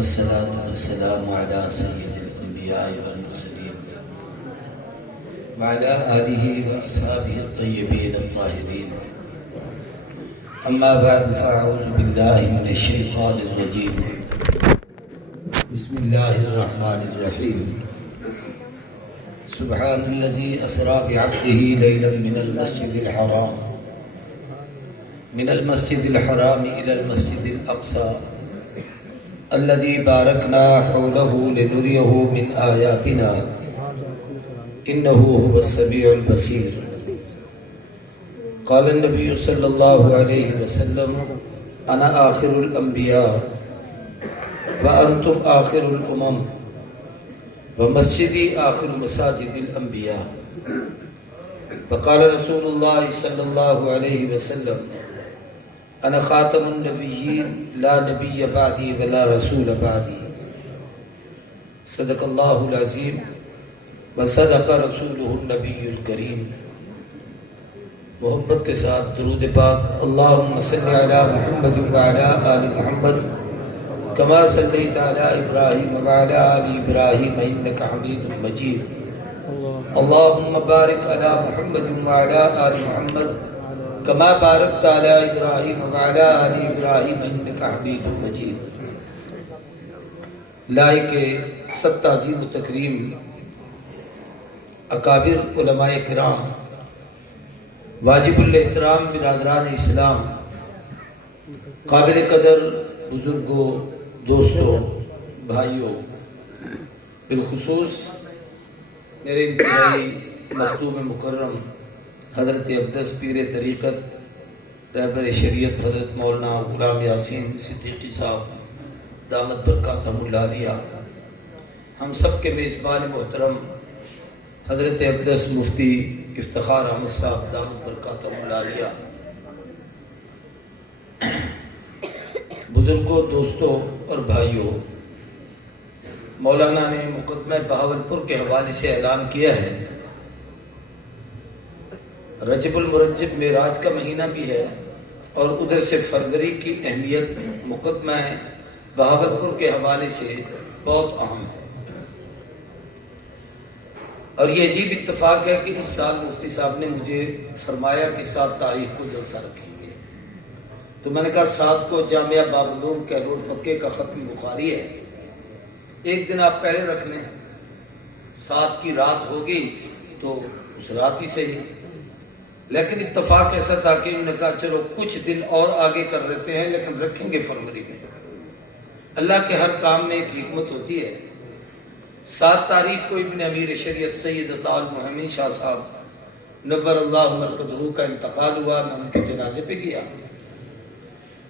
والصلاة والسلام على سيد الأنبياء والمرسلين وعلى آله وأصحابه الطيبين الطاهرين. أما بعد فأعوذ بالله من الشيطان الرجيم. بسم الله الرحمن الرحيم. سبحان الذي أسرى بعبده ليلا من المسجد الحرام إلى المسجد الأقصى الذي باركنا حوله لنريه من آياتنا إنه هو السميع البصير. قال النبي صلى الله عليه وسلم أنا آخر الأنبياء وأنتم آخر الأمم ومسجدي آخر مساجد الأنبياء. وقال رسول الله صلى الله عليه وسلم أنا خاتم النبيين لا نبي بعدي ولا رسول بعدي. صدق الله العظيم وصدق رسوله النبي الكريم. محبت کے ساتھ درود پاک اللہم صلی علی محمد وعلی آل محمد کما صلیت علی ابراہیم وعلی آل ابراہیم انک حمید مجید. اللہم بارک علی محمد وعلی آل محمد کما بارکت علی ابراہیم وعلی آل ابراہیم انک حمید مجید. لائق سب تعظیم و تکریم اکابر علماء کرام، واجب الاحترام برادران اسلام، قابل قدر بزرگوں، دوستوں، بھائیوں، بالخصوص میرے انتہائی مخدوم مکرم حضرت اقدس پیر طریقت رہبر شریعت حضرت مولانا غلام یاسین صدیقی صاحب دامت برکاتہم العالیہ، ہم سب کے میزبان محترم حضرت اقدس مفتی افتخار احمد صاحب دامت برکاتہم العالیہ، بزرگوں، دوستوں اور بھائیوں، مولانا نے مقدمہ بہاولپور کے حوالے سے اعلان کیا ہے. رجب المرجب معراج کا مہینہ بھی ہے اور ادھر سے فروری کی اہمیت مقدمہ بہاولپور کے حوالے سے بہت اہم ہے. اور یہ عجیب اتفاق ہے کہ اس سال مفتی صاحب نے مجھے فرمایا کہ 7 تاریخ کو جلسہ رکھیں گے، تو میں نے کہا 7 کو جامعہ بابلون کیرول مکے کا ختم بخاری ہے، ایک دن آپ پہلے رکھ لیں، 7 کی رات ہوگی تو اس رات ہی صحیح. لیکن اتفاق ایسا تھا کہ انہوں نے کہا چلو کچھ دن اور آگے کر لیتے ہیں لیکن رکھیں گے فروری میں. اللہ کے ہر کام میں ایک حکمت ہوتی ہے. 7 تاریخ کو ابن امیر شریعت سید عطا المحمد شاہ صاحب نور اللہ مرقدہ کا انتقال ہوا. میں ان کے جنازے پہ گیا.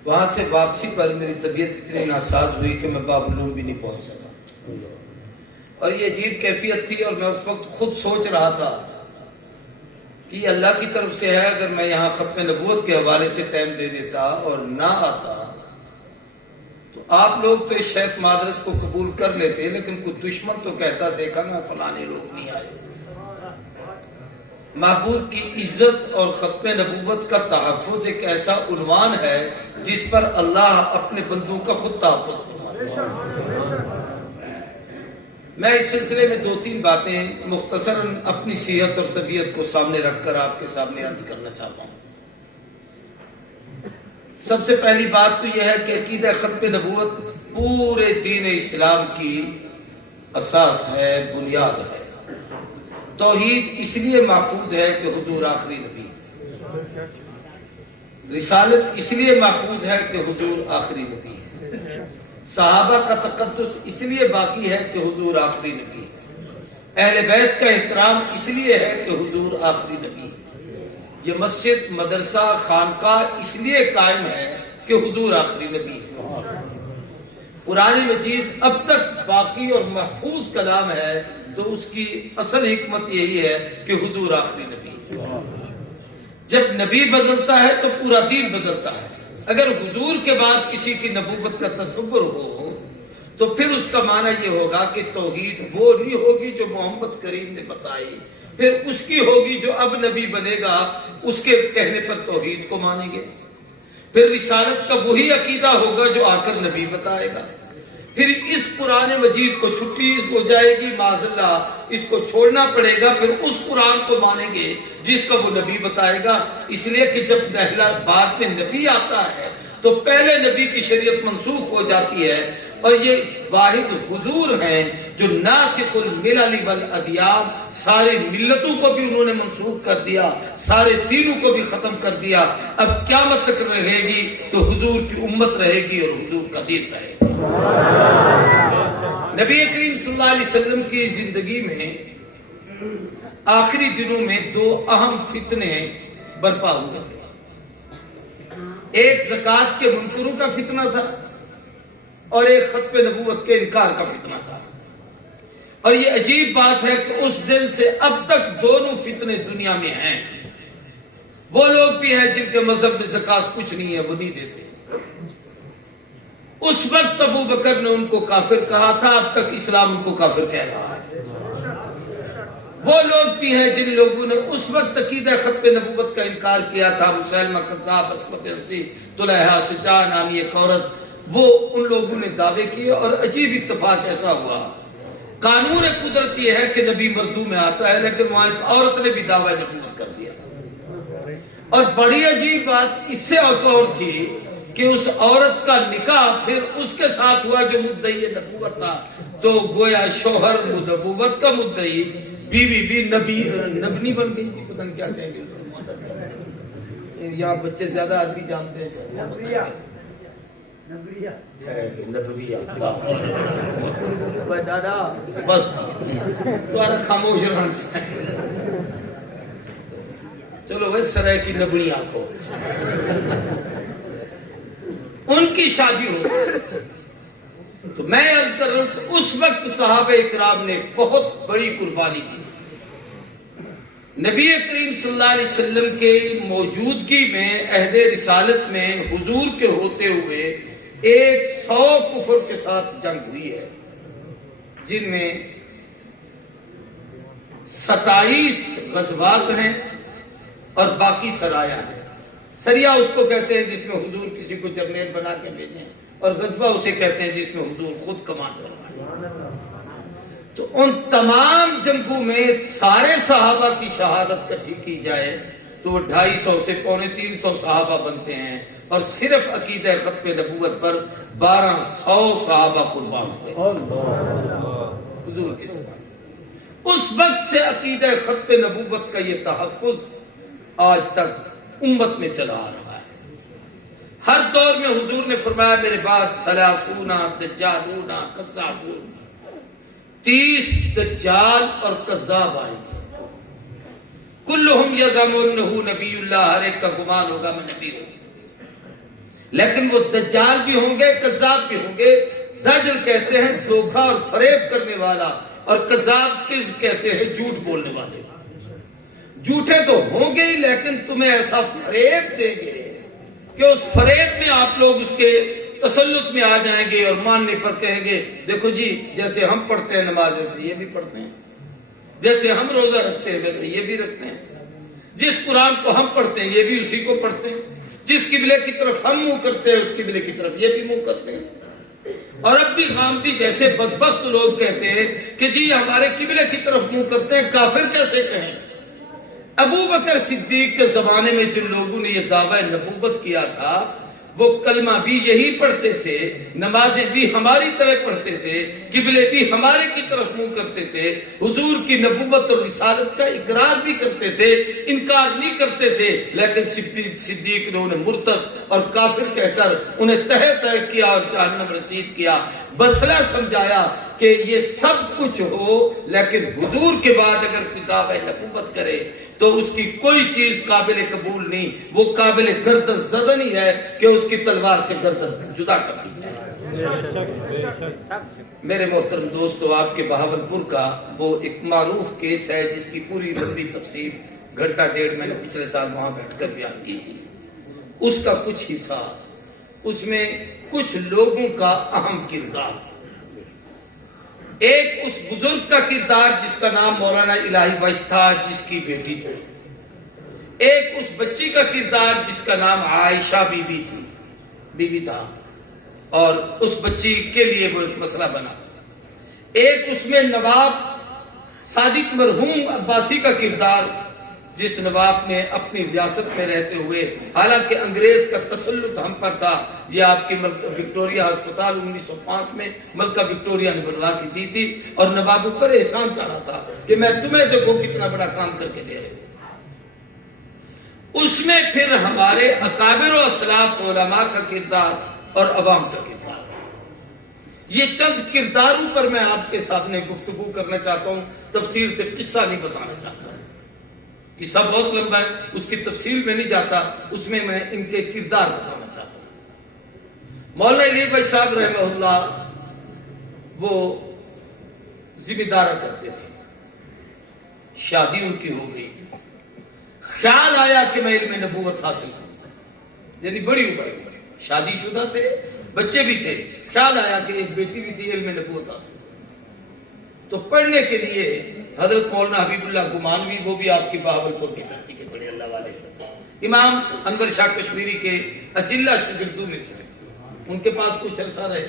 وہاں سے واپسی پر میری طبیعت اتنی ناساز ہوئی کہ میں بابلون بھی نہیں پہنچ سکا. اور یہ عجیب کیفیت تھی اور میں اس وقت خود سوچ رہا تھا کہ یہ اللہ کی طرف سے ہے. اگر میں یہاں ختم نبوت کے حوالے سے ٹائم دے دیتا اور نہ آتا تو آپ لوگ تو اس شیخ معذرت کو قبول کر لیتے، لیکن کوئی دشمن تو کہتا دیکھا نا فلانے لوگ نہیں آئے. معبود کی عزت اور ختم نبوت کا تحفظ ایک ایسا عنوان ہے جس پر اللہ اپنے بندوں کا خود تحفظ فرماتا ہے. میں اس سلسلے میں 2-3 باتیں مختصراً اپنی صحت اور طبیعت کو سامنے رکھ کر آپ کے سامنے عرض کرنا چاہتا ہوں. سب سے پہلی بات تو یہ ہے کہ عقیدہ ختم نبوت پورے دین اسلام کی اساس ہے، بنیاد ہے. توحید اس لیے محفوظ ہے کہ حضور آخری نبی ہے. رسالت اس لیے محفوظ ہے کہ حضور آخری نبی ہے. صحابہ کا تقدس اس لیے باقی ہے کہ حضور آخری نبی ہے. اہل بیت کا احترام اس لیے ہے کہ حضور آخری نبی ہے. یہ مسجد، مدرسہ، خانقاہ اس لیے قائم ہے کہ حضور آخری نبی ہے. قرآن مجید اب تک باقی اور محفوظ کلام ہے تو اس کی اصل حکمت یہی ہے کہ حضور آخری نبی ہے. جب نبی بدلتا ہے تو پورا دین بدلتا ہے. اگر حضور کے بعد کسی کی نبوت کا تصور ہو تو پھر اس کا معنی یہ ہوگا کہ توحید وہ نہیں ہوگی جو محمد کریم نے بتائی، پھر اس کی ہوگی جو اب نبی بنے گا اس کے کہنے پر توحید کو مانیں گے. پھر رسالت کا وہی عقیدہ ہوگا جو آ کر نبی بتائے گا. پھر اس قرآن مجید کو چھٹی ہو جائے گی، معاذ اللہ اس کو چھوڑنا پڑے گا، پھر اس قرآن کو مانیں گے جس کا وہ نبی بتائے گا۔ اس لیے کہ جب پہلا بعد میں نبی آتا ہے تو پہلے نبی کی شریعت منسوخ ہو جاتی ہے، اور یہ واحد حضور ہیں جو ناسخ الملل والادیان، سارے ملتوں کو بھی انہوں نے منسوخ کر دیا، سارے دینوں کو بھی ختم کر دیا۔ اب قیامت تک رہے گی تو حضور کی امت رہے گی اور حضور کا دین رہے گا۔ نبی کریم صلی اللہ علیہ وسلم کی زندگی میں آخری دنوں میں دو اہم فتنے برپا ہوئے تھے۔ ایک زکوٰۃ کے منکروں کا فتنہ تھا اور ایک ختم نبوت کے انکار کا فتنہ تھا۔ اور یہ عجیب بات ہے کہ اس دن سے اب تک دونوں فتنے دنیا میں ہیں۔ وہ لوگ بھی ہیں جن کے مذہب میں زکوٰۃ کچھ نہیں ہے، وہ نہیں دیتے۔ اس وقت ابو بکر نے ان کو کافر کہا تھا، اب تک اسلام ان کو کافر کہہ رہا ہے۔ وہ لوگ بھی ہیں جن لوگوں نے اس وقت عقیدہ ختم نبوت کا انکار کیا تھا، مسیلمہ کذاب، اسود عنسی، طلحہ سجاع نامی ایک عورت، وہ ان لوگوں نے دعوے کیے۔ اور عجیب اتفاق ایسا ہوا، قانون قدرت یہ ہے کہ نبی مردوں میں آتا ہے، لیکن وہاں ایک عورت نے بھی دعویٰ نبوت کر دیا۔ اور بڑی عجیب بات اس سے اور تھی کہ اس عورت کا نکاح پھر اس کے ساتھ ہوا جو مدعی نبوت تھا، تو گویا شوہر نبوت کا مدعی، بیوی بھی نبنی بن گئی۔ جی پتہ نہیں کیا کہیں گے اس کو، یہاں بچے زیادہ عربی جانتے ہیں۔ نبویہ دادا بس تو خاموش رہنا چاہیے۔ چلو بھائی سرائے کی نبنی آنکھوں، ان کی شادی ہو۔ تو میں عرض کر رہا ہوں کہ اس وقت صحابہ اکرام نے بہت بڑی قربانی کی۔ نبی کریم صلی اللہ علیہ وسلم کے موجودگی میں، عہد رسالت میں، حضور کے ہوتے ہوئے 100 کفر کے ساتھ جنگ ہوئی ہے، جن میں 27 غزوات ہیں اور باقی سرایا ہیں۔ سریا اس کو کہتے ہیں جس میں حضور کسی کو جرنیل بنا کے بھیجیں، اور غزوہ اسے کہتے ہیں جس میں حضور خود کمان کروائیں۔ تو ان تمام جنگوں میں سارے صحابہ کی شہادت کٹھی کی جائے تو وہ 250 سے 250 صحابہ بنتے ہیں، اور صرف عقیدہ ختم نبوت پر 1200 صحابہ قربان ہوئے حضور کے ساتھ۔ اس وقت سے عقیدہ ختم نبوت کا یہ تحفظ آج تک امت میں چلا آ رہا ہے۔ ہر دور میں حضور نے فرمایا میرے بعد 30 دجالون کذابون، 30 دجال اور کذاب آئیں گے، کلہم یزعم انہ نبی اللہ، ہر ایک کا گمان ہوگا میں نبی ہوں، لیکن وہ دجال بھی ہوں گے، کذاب بھی ہوں گے۔ دجل کہتے ہیں دھوکا اور فریب کرنے والا، اور کذاب کذب کہتے ہیں جھوٹ بولنے والے۔ جھوٹے تو ہوں گے ہی، لیکن تمہیں ایسا فریب دیں گے کہ اس فریب میں آپ لوگ اس کے تسلط میں آ جائیں گے، اور ماننے پر کہیں گے دیکھو جی جیسے ہم پڑھتے ہیں نماز ایسے یہ بھی پڑھتے ہیں، جیسے ہم روزہ رکھتے ہیں ویسے یہ بھی رکھتے ہیں، جس قرآن کو ہم پڑھتے ہیں یہ بھی اسی کو پڑھتے ہیں، جس قبلے کی طرف ہم منہ کرتے ہیں اس قبلے کی طرف یہ بھی منہ کرتے ہیں۔ اور اب بھی غامدی جیسے بدبخت لوگ کہتے ہیں کہ جی ہمارے قبلے کی طرف منہ کرتے ہیں، کافر کیسے کہیں؟ ابو بکر صدیق کے زمانے میں جن لوگوں نے یہ دعویٰ نبوت کیا تھا وہ کلمہ بھی یہی پڑھتے تھے، نمازیں بھی ہماری طرح پڑھتے تھے، قبلے بھی ہمارے کی طرف منہ کرتے تھے، حضور کی نبوت اور رسالت کا اقرار بھی کرتے تھے، انکار نہیں کرتے تھے، لیکن صدیق نے انہیں مرتد اور کافر کہہ کر انہیں تہ کیا اور جہنم رسید کیا، مسئلہ سمجھایا کہ یہ سب کچھ ہو لیکن حضور کے بعد اگر کتاب نبوت کرے تو اس کی کوئی چیز قابل قبول نہیں، وہ قابل گردن زدن ہی ہے کہ اس کی تلوار سے گردن جدا کر دی جائے۔ میرے محترم دوستو، آپ کے بہاولپور کا وہ ایک معروف کیس ہے جس کی پوری لمبی تفصیل 1.5 گھنٹہ میں نے پچھلے سال وہاں بیٹھ کر بیان کی تھی۔ اس کا کچھ حصہ، اس میں کچھ لوگوں کا اہم کردار، ایک اس بزرگ کا کردار جس کا نام مولانا الہی بخش تھا جس کی بیٹی تھی، ایک اس بچی کا کردار جس کا نام عائشہ بی بی تھا، اور اس بچی کے لیے وہ ایک مسئلہ بنا. ایک اس میں نواب صادق مرحوم عباسی کا کردار، جس نواب نے اپنی ریاست میں رہتے ہوئے، حالانکہ انگریز کا تسلط ہم پر تھا، یہ آپ کی وکٹوریا ہسپتال 1905 میں ملکہ وکٹوریا نے بنوا کے دی تھی، اور نواب پر احسان چاہا تھا کہ میں تمہیں دیکھو کتنا بڑا کام کر کے دے رہے ہوں. اس میں پھر ہمارے اکابر و اسلاف علماء کا کردار اور عوام کا کردار، یہ چند کرداروں پر میں آپ کے سامنے گفتگو کرنا چاہتا ہوں. تفصیل سے قصہ نہیں بتانا چاہتا، قصہ بہت لمبا ہے، اس کی تفصیل میں نہیں جاتا، اس میں میں ان کے کردار بتانا چاہتا ہوں. مولانا علی بھائی صاحب رحمہ اللہ وہ ذمہ دارہ کرتے تھے، شادی ان کی ہو گئی تھی، خیال آیا کہ میں علم نبوت حاصل کروں، یعنی بڑی عمر میں شادی شدہ تھے، بچے بھی تھے، خیال آیا کہ ایک بیٹی بھی تھی، علم نبوت حاصل. تو پڑھنے کے لیے حضرت مولانا حبیب اللہ گمانوی، وہ بھی آپ کی بہاولپور کی دھرتی کے بڑے اللہ والے، امام انور شاہ کشمیری کے اجلہ شاگردوں میں سے، ان کے پاس کچھ عرصہ رہے.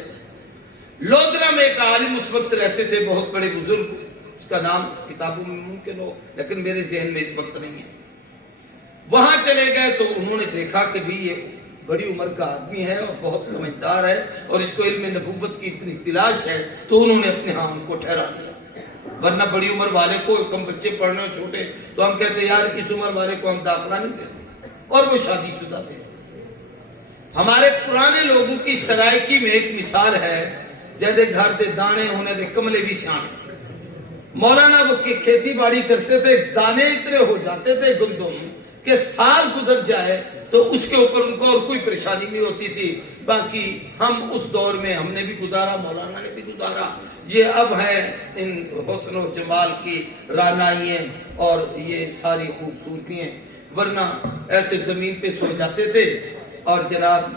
لودھرا میں ایک عالم اس وقت رہتے تھے، بہت بڑے بزرگ، اس کا نام کتابوں میں ممکن ہو لیکن میرے ذہن میں اس وقت نہیں ہے. وہاں چلے گئے تو انہوں نے دیکھا کہ بھی یہ بڑی عمر کا آدمی ہے اور بہت سمجھدار ہے اور اس کو علم نبوت کی اتنی تلاش ہے، تو انہوں نے اپنے ہاں ان کو ٹھہرا دیا. ورنہ بڑی عمر والے کو، کم بچے پڑھنے چھوٹے، تو ہم کہتے یار اس عمر والے کو ہم داخلہ نہیں دیتے، اور وہ شادی شدہ تھے. ہمارے پرانے لوگوں کی سرائکی میں ایک مثال ہے، جیسے گھر دے دانے ہونے دے کملے بھی سیانے. مولانا وہ کھیتی باڑی کرتے تھے، دانے اتنے ہو جاتے تھے گندم کہ سال گزر جائے تو اس کے اوپر ان کو اور کوئی پریشانی نہیں ہوتی تھی. باقی ہم اس دور میں ہم نے بھی گزارا، مولانا نے بھی گزارا. یہ اب ہے ان حسن و جمال کی رعنائیاں اور یہ ساری خوبصورتیاں، ورنہ ایسے زمین پہ سو جاتے تھے اور جناب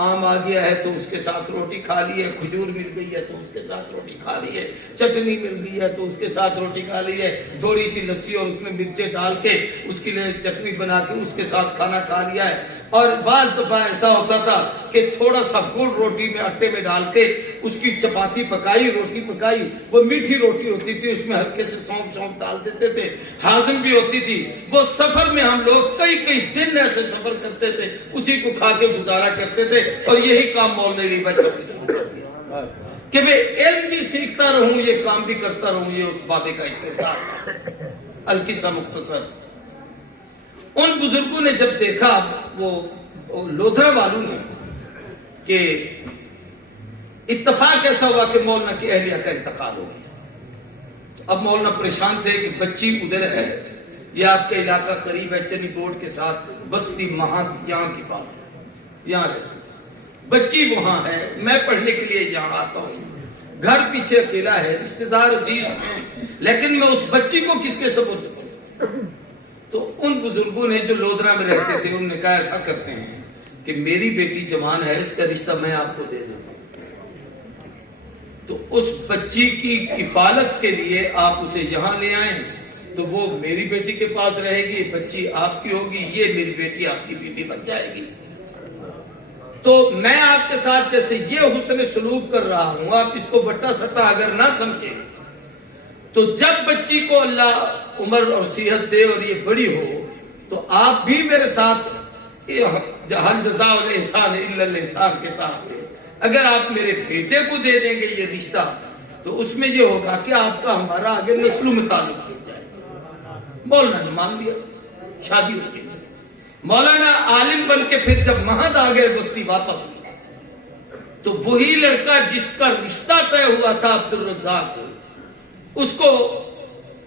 آم آ گیا ہے تو اس کے ساتھ روٹی کھا لی ہے، کھجور مل گئی ہے تو اس کے ساتھ روٹی کھا لی ہے، چٹنی مل گئی ہے تو اس کے ساتھ روٹی کھا لی ہے، تھوڑی سی لسی اور اس میں مرچیں ڈال کے اس کے لیے چٹنی بنا کے اس کے ساتھ کھانا کھا لیا ہے. اور بعض دفعہ ایسا ہوتا تھا کہ تھوڑا سا گڑ روٹی میں آٹے میں ڈال کے اس کی چپاتی پکائی، روٹی پکائی، وہ میٹھی روٹی ہوتی تھی، اس میں ہلکے سے سونف ڈال دیتے تھے، ہاضم بھی ہوتی تھی. وہ سفر میں ہم لوگ کئی دن ایسے سفر کرتے تھے، اسی کو کھا کے گزارا کرتے تھے. اور یہی کام مولانا علی بھائی صاحب نے شروع کر دیا کہ میں علم بھی سیکھتا رہوں، یہ کام بھی کرتا رہوں. یہ اس بابے کا اقتدار تھا. القصہ مختصر، ان بزرگوں نے جب دیکھا، وہ لودھرا والوں نے، کہ اتفاق ایسا ہوا کہ مولانا کی اہلیہ کا انتقال ہو گیا. اب مولانا پریشان تھے کہ بچی ادھر ہے، یہ آپ کے علاقہ قریب ہے، چنی بورڈ کے ساتھ بستی مہاں، یہاں کی بات ہے، یہاں رہتی، بچی وہاں ہے، میں پڑھنے کے لیے یہاں آتا ہوں، گھر پیچھے اکیلا ہے، رشتہ دار عزیز ہیں، لیکن میں اس بچی کو کس کے سپرد کروں؟ تو ان بزرگوں نے جو لودھرا میں رہتے تھے، انہوں نے کہا ایسا کرتے ہیں کہ میری بیٹی جوان ہے، اس کا رشتہ میں آپ کو دے دیتا ہوں، تو اس بچی کی کفالت کے لیے آپ اسے یہاں لے آئیں، تو وہ میری بیٹی کے پاس رہے گی، بچی آپ کی ہوگی، یہ میری بیٹی آپ کی بیٹی بن جائے گی. تو میں آپ کے ساتھ جیسے یہ حسن سلوک کر رہا ہوں، آپ اس کو بٹا سٹا اگر نہ سمجھیں، تو جب بچی کو اللہ عمر اور صحت دے اور یہ بڑی ہو تو آپ بھی میرے ساتھ حل جزاء الاحسان الا الاحسان کے تحت اگر آپ میرے بیٹے کو دے دیں گے یہ رشتہ، تو اس میں یہ ہوگا کہ آپ کا ہمارا آگے نسلوں میں تعلق ہو جائے گا. مولانا نے مان لیا، شادی ہو گئی. مولانا عالم بن کے پھر جب مہد آ گئے بستی واپس، تو وہی لڑکا جس کا رشتہ طے ہوا تھا عبدالرزاق، اس کو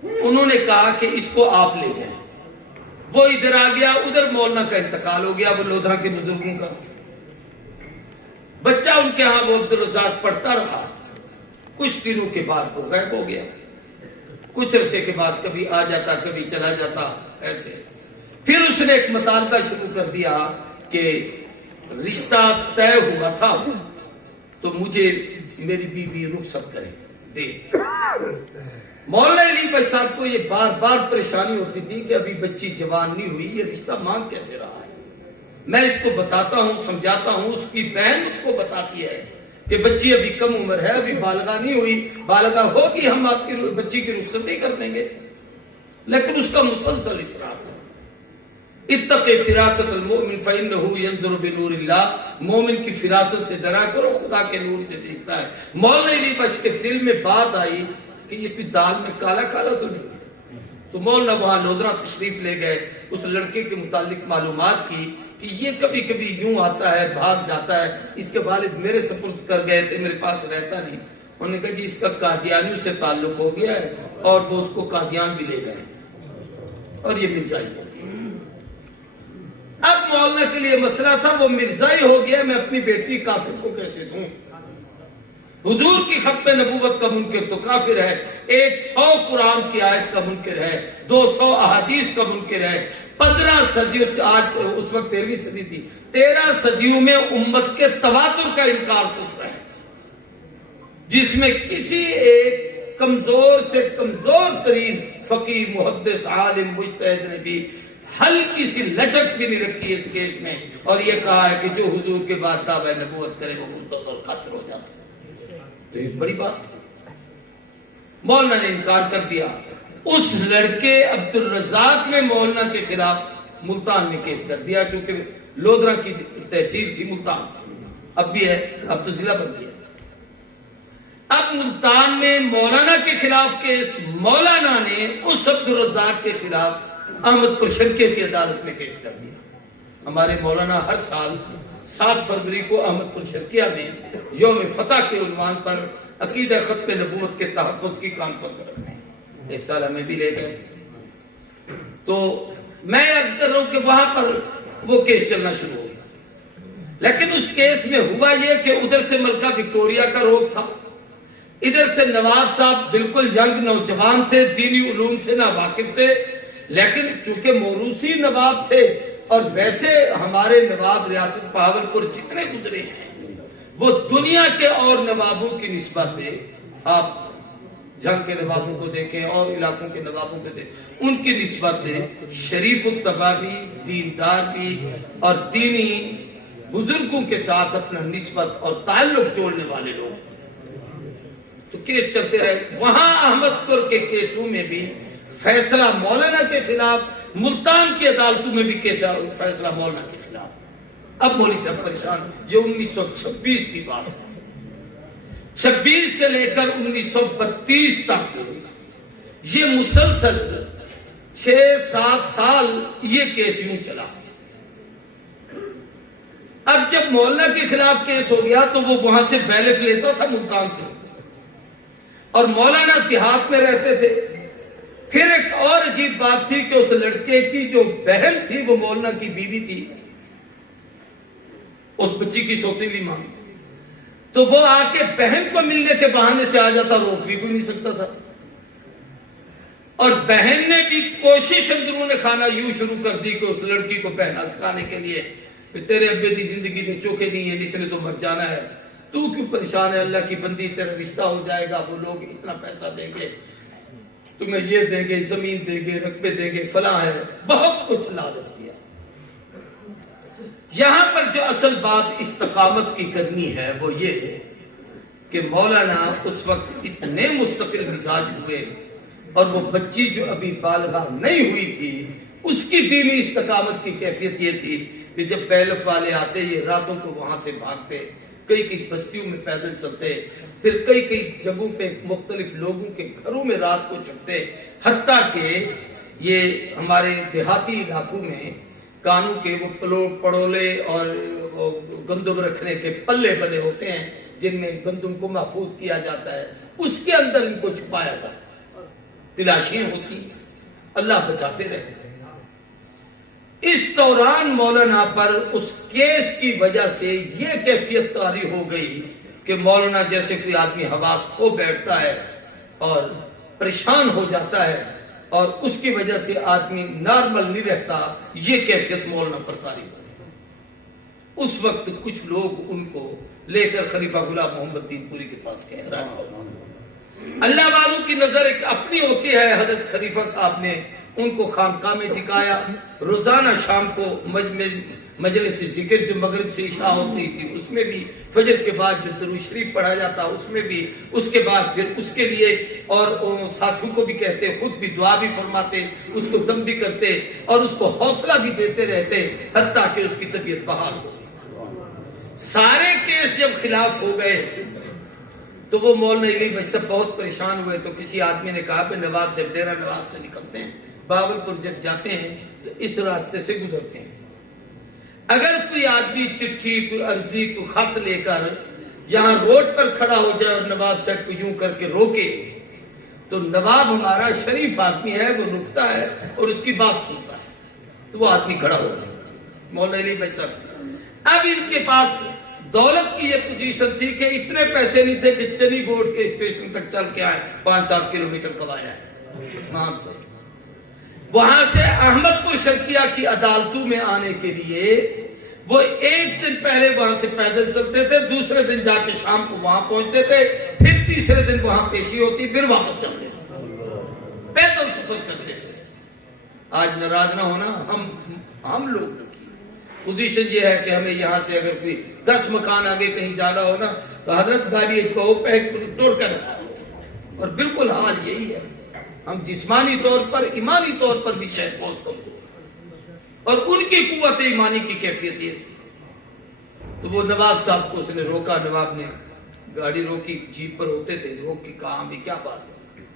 انہوں نے کہا کہ اس کو آپ لے جائیں. وہ ادھر آ گیا، ادھر مولانا کا انتقال ہو گیا، وہ لودھرا کے بزرگوں کا بچہ ان کے ہاں، وہ عبدالرزاق پڑھتا رہا. کچھ دنوں کے بعد وہ غائب ہو گیا. کچھ عرصے کے بعد کبھی آ جاتا، کبھی چلا جاتا ایسے. پھر اس نے ایک مطالبہ شروع کر دیا کہ رشتہ طے ہوا تھا تو مجھے میری بیوی رخصت کرے دے. مولانا علی بھائی صاحب کو یہ بار بار پریشانی ہوتی تھی کہ ابھی بچی جوان نہیں ہوئی، یہ رشتہ مانگ کیسے رہا ہے. میں اس کو بتاتا ہوں، سمجھاتا ہوں، اس کی بہن اس کو بتاتی ہے کہ بچی ابھی کم عمر ہے، ابھی بالغہ نہیں ہوئی، بالغہ ہوگی ہم آپ کی بچی کی رخصتی کر دیں گے، لیکن اس کا مسلسل اسراف ہے۔ اتق فراست المؤمن فإنه ينظر بنور اللہ، مومن کی فراست سے ڈرا کرو، خدا کے نور سے دیکھتا ہے۔ مولوی علی بخش کے دل میں بات آئی کہ یہ کوئی دال میں کالا کالا تو نہیں ہے، تو مولانا وہاں لودھرا تشریف لے گئے، اس لڑکے کے متعلق معلومات کی کہ یہ کبھی کبھی یوں آتا ہے، بھاگ جاتا ہے، اس کے والد میرے سپرد کر گئے تھے، میرے پاس رہتا نہیں۔ انہوں نے کہا جی اس کا قادیانیوں سے تعلق ہو گیا ہے، اور وہ اس کو قادیان بھی لے گئے اور یہ مرزائی ہو گیا۔ اب مولانا کے لیے مسئلہ تھا، وہ مرزائی ہو گیا، میں اپنی بیٹی کافر کو کیسے دوں؟ حضور کی ختم نبوت کا منکر تو کافر ہے، 100 قرآن کی آیت کا منکر ہے، 200 احادیث کا منکر ہے، 15 صدیوں، آج اس وقت 13ویں صدی تھی، 13 صدیوں میں امت کے تواتر کا انکار کفر ہے، جس میں کسی ایک کمزور سے کمزور ترین فقیہ، محدث، عالم، مجتہد نے بھی ہلکی سی لچک بھی نہیں رکھی اس کیس میں، اور یہ کہا ہے کہ جو حضور کے بعد دعویٰ نبوت کرے وہ مرتد اور کافر ہو جاتا ہے۔ تو ایک بڑی بات تھی، مولانا نے انکار کر دیا۔ اس لڑکے عبد الرزاق نے مولانا کے خلاف ملتان میں کیس کر دیا، کیونکہ لودھرا کی تحصیل تھی ملتان، اب بھی ہے، اب تو ضلع بن گیا۔ اب ملتان میں مولانا کے خلاف کیس، مولانا نے اس عبد الرزاق کے خلاف احمد پور شرکیہ کی عدالت میں کیس کر دیا۔ ہمارے مولانا ہر سال 7 فروری کو احمد پور شرکیہ میں یوم فتح کے عنوان پر عقیدہ ختم نبوت کے تحفظ کی کانفرنس رکھتے ہیں، ایک سال ہمیں بھی لے گئے تھے۔ تو میں عرض کر رہا ہوں کہ وہاں پر وہ کیس چلنا شروع ہو گیا، لیکن اس کیس میں ہوا یہ کہ ادھر سے ملکہ وکٹوریہ کا روک تھا، ادھر سے نواب صاحب بالکل ینگ نوجوان تھے، دینی علوم سے نہ واقف تھے، لیکن چونکہ موروثی نواب تھے، اور ویسے ہمارے نواب ریاست بہاولپور جتنے گزرے ہیں وہ دنیا کے اور نوابوں کی نسبت ہے، آپ جنگ کے نوابوں کو دیکھیں اور علاقوں کے نوابوں کو دیکھیں، ان کی نسبت ہے شریف الطبع بھی، دیندار بھی، اور دینی بزرگوں کے ساتھ اپنا نسبت اور تعلق جوڑنے والے لوگ۔ تو کیس چلتے رہے، وہاں احمد پور کے کیسوں میں بھی فیصلہ مولانا کے خلاف، ملتان کی عدالتوں میں بھی کیسا فیصلہ مولانا کے خلاف۔ اب مولوی صاحب پریشان، یہ 1926 کی بات ہے، 26 سے لے کر 1932 تک یہ مسلسل 6-7 سال یہ کیس یوں چلا۔ اب جب مولانا کے خلاف کیس ہو گیا تو وہ وہاں سے بیلف لیتا تھا ملتان سے، اور مولانا دیہات میں رہتے تھے۔ پھر ایک اور عجیب بات تھی کہ اس لڑکے کی جو بہن تھی وہ مولانا کی بیوی تھی، اس بچی کی سوتیلی ماں، تو وہ آ کے بہن کو ملنے کے بہانے سے آ جاتا، روک بھی کوئی نہیں سکتا تھا، اور بہن نے بھی کوشش اندرون خانہ یوں شروع کر دی کہ اس لڑکی کو پہنا کھانے کے لیے، تیرے ابے دی زندگی تو چوکے نہیں ہے، جس نے تو مر جانا ہے، تو کیوں پریشان ہے، اللہ کی بندی، تیرا رشتہ ہو جائے گا، وہ لوگ اتنا پیسہ دیں گے، تمہیں یہ دیں گے، زمین دیں گے، رقبے دیں گے، فلاں ہے، بہت کچھ لالچ دیا۔ یہاں پر جو اصل بات استقامت کی کرنی ہے وہ یہ ہے کہ مولانا اس وقت اتنے مستقل مزاج ہوئے، اور وہ بچی جو ابھی بالغہ نہیں ہوئی تھی اس کی دینی استقامت کی کیفیت یہ تھی کہ جب بیلف والے آتے یہ راتوں کو وہاں سے بھاگتے، کئی کئی بستیوں میں پیدل چلتے، پھر کئی کئی جگہوں پہ مختلف لوگوں کے گھروں میں رات کو چھپتے، حتیٰ کہ یہ ہمارے دیہاتی علاقوں میں کانوں کے وہ پڑولے اور گندم رکھنے کے پلے بنے ہوتے ہیں جن میں گندم کو محفوظ کیا جاتا ہے، اس کے اندر ان کو چھپایا جاتا ہے، تلاشیاں ہوتی، اللہ بچاتے رہتے۔ اس دوران مولانا پر اس کیس کی وجہ سے یہ کیفیت طاری ہو گئی کہ مولانا جیسے کوئی آدمی حواس کھو بیٹھتا ہے اور پریشان ہو جاتا ہے، اور اس کی وجہ سے آدمی نارمل نہیں رہتا، یہ کیفیت مولانا پر طاری ہو گئی۔ اس وقت کچھ لوگ ان کو لے کر خلیفہ غلام محمد دین پوری کے پاس گئے۔ اللہ والوں کی نظر ایک اپنی ہوتی ہے، حضرت خلیفہ صاحب نے ان کو خانقاہ میں ٹکایا، روزانہ شام کو مجلس ذکر جو مغرب سے عشاء ہوتی تھی اس میں بھی، فجر کے بعد جو درود شریف پڑھا جاتا اس میں بھی، اس کے بعد پھر اس کے لیے اور ساتھیوں کو بھی کہتے، خود بھی دعا بھی فرماتے، اس کو دم بھی کرتے اور اس کو حوصلہ بھی دیتے رہتے حتیٰ کہ اس کی طبیعت بحال ہو گئی۔ سارے کیس جب خلاف ہو گئے تو وہ مولانا علی بھائی صاحب بہت پریشان ہوئے، تو کسی آدمی نے کہا کہ نواب جب ڈیرہ نواب سے نکلتے ہیں، بہاولپور جب جاتے ہیں تو اس راستے سے گزرتے ہیں، اگر کوئی آدمی چٹھی، کوئی عرضی، کوئی خط لے کر یہاں روڈ پر کھڑا ہو جائے اور نواب صاحب کو یوں کر کے روکے تو نواب ہمارا شریف آدمی ہے، وہ رکتا ہے اور اس کی بات سنتا ہے، تو وہ آدمی کھڑا ہو گیا۔ مولانا علی بھائی صاحب اب ان کے پاس دولت کی یہ پوزیشن تھی کہ اتنے پیسے نہیں تھے کہ چنی بورڈ کے اسٹیشن تک چل کے آئے، 5-7 کلومیٹر کمایا ہے وہاں سے احمد پور شرقیہ کی عدالتوں میں آنے کے لیے وہ ایک دن پہلے وہاں سے پیدل چلتے تھے، دوسرے دن جا کے شام کو وہاں پہنچتے تھے، پھر تیسرے دن وہاں پیشی ہوتی، پھر واپس چلتے تھے، پیدل سفر کرتے تھے۔ آج ناراض نہ ہونا، ہم لوگ کی پوزیشن یہ ہے کہ ہمیں یہاں سے اگر کوئی 10 مکان آگے کہیں جانا ہو نا تو حضرت گاڑی کو توڑ کر رسا، اور بالکل حال یہی ہے۔ ہم جسمانی طور پر، ایمانی طور پر بھی شاید بہت کمزور، اور ان کی قوت ایمانی کی کیفیت یہ تھی۔ تو وہ نواب صاحب کو اس نے روکا، نواب نے گاڑی روکی، جیپ پر ہوتے تھے، روک کے کہا ہمیں کیا بات ہے؟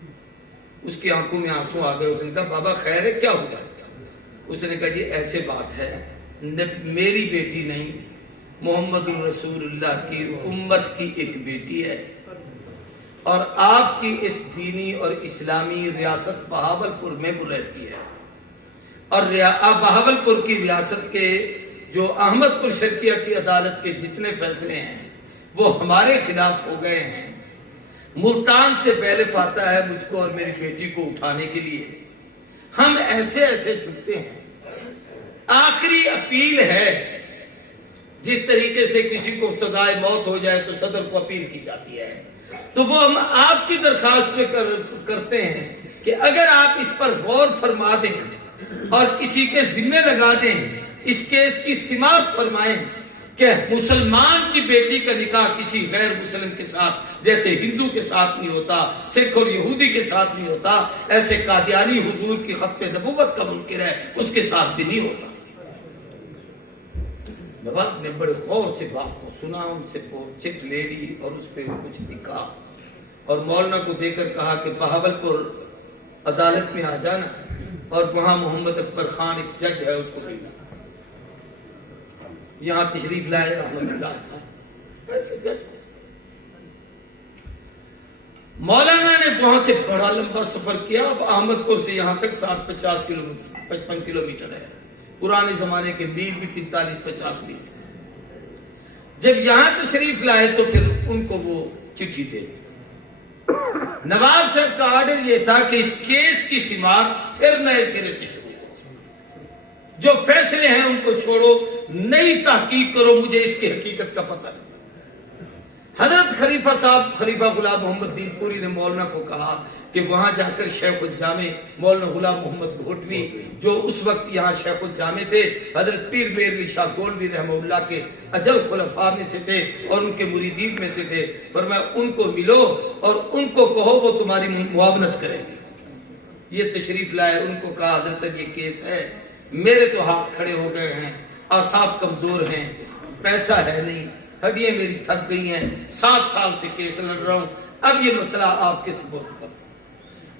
اس کی آنکھوں میں آنسو آ گئے۔ اس نے کہا بابا خیر ہے، کیا ہوا؟ اس نے کہا جی ایسے بات ہے، میری بیٹی نہیں، محمد رسول اللہ کی امت کی ایک بیٹی ہے، اور آپ کی اس دینی اور اسلامی ریاست بہاولپور میں وہ رہتی ہے، اور بہاولپور کی ریاست کے جو احمد پور شرقیہ کی عدالت کے جتنے فیصلے ہیں وہ ہمارے خلاف ہو گئے ہیں۔ ملتان سے بیلف آتا ہے مجھ کو اور میری بیٹی کو اٹھانے کے لیے، ہم ایسے ایسے چھپتے ہیں۔ آخری اپیل ہے، جس طریقے سے کسی کو سزائے موت ہو جائے تو صدر کو اپیل کی جاتی ہے، تو وہ ہم آپ کی درخواست میں کرتے ہیں کہ اگر آپ اس پر غور فرما دیں اور کسی کے ذمہ لگا دیں، اس کیس کی سماعت فرمائیں کہ مسلمان کی بیٹی کا نکاح کسی غیر مسلم کے ساتھ، جیسے ہندو کے ساتھ نہیں ہوتا، سکھ اور یہودی کے ساتھ نہیں ہوتا، ایسے قادیانی حضور کی ختم نبوت کا منکر ہے، اس کے ساتھ بھی نہیں ہوتا۔ نواب نے بڑے غور سے بات کو سنا، ان سے چٹ لے لی اور اس پہ کچھ لکھا، اور مولانا کو دے کر کہا کہ بہاولپور عدالت میں آ جانا، اور وہاں محمد اکبر خان ایک جج ہے، اس کو لینا۔ یہاں تشریف لائے رحمت اللہ تھا، ایسے جج مولانا نے وہاں سے بڑا لمبا سفر کیا۔ اب احمد پور سے یہاں تک 55 کلومیٹر ہے، پرانے زمانے کے میل بھی 45-50 میل۔ جب یہاں تشریف لائے تو پھر ان کو وہ چٹھی دے دی۔ نواب صاحب کا آرڈر یہ تھا کہ اس کیس کی سماعت پھر نئے سرے سے شروع کرو، جو فیصلے ہیں ان کو چھوڑو، نئی تحقیق کرو، مجھے اس کی حقیقت کا پتہ نہیں۔ حضرت خلیفہ صاحب، خلیفہ غلام محمد دین پوری نے مولانا کو کہا کہ وہاں جا کر شیخ الجامع مولانا غلام محمد گھوٹوی، جو اس وقت یہاں شیخ الجامع تھے، حضرت پیر میر علی شاہ گولوی رحمہ اللہ کے اجل خلفاء میں سے تھے اور ان کے مریدین میں سے تھے، فرمایا ان کو ملو اور ان کو کہو وہ تمہاری معاونت کریں گے۔ یہ تشریف لائے، ان کو کہا حضرت یہ کیس ہے، میرے تو ہاتھ کھڑے ہو گئے ہیں، اعصاب کمزور ہیں، پیسہ ہے نہیں، ہڈیاں میری تھک گئی ہیں، 7 سال سے کیس لڑ رہا ہوں، اب یہ مسئلہ آپ کے سپرد کرتا ہوں۔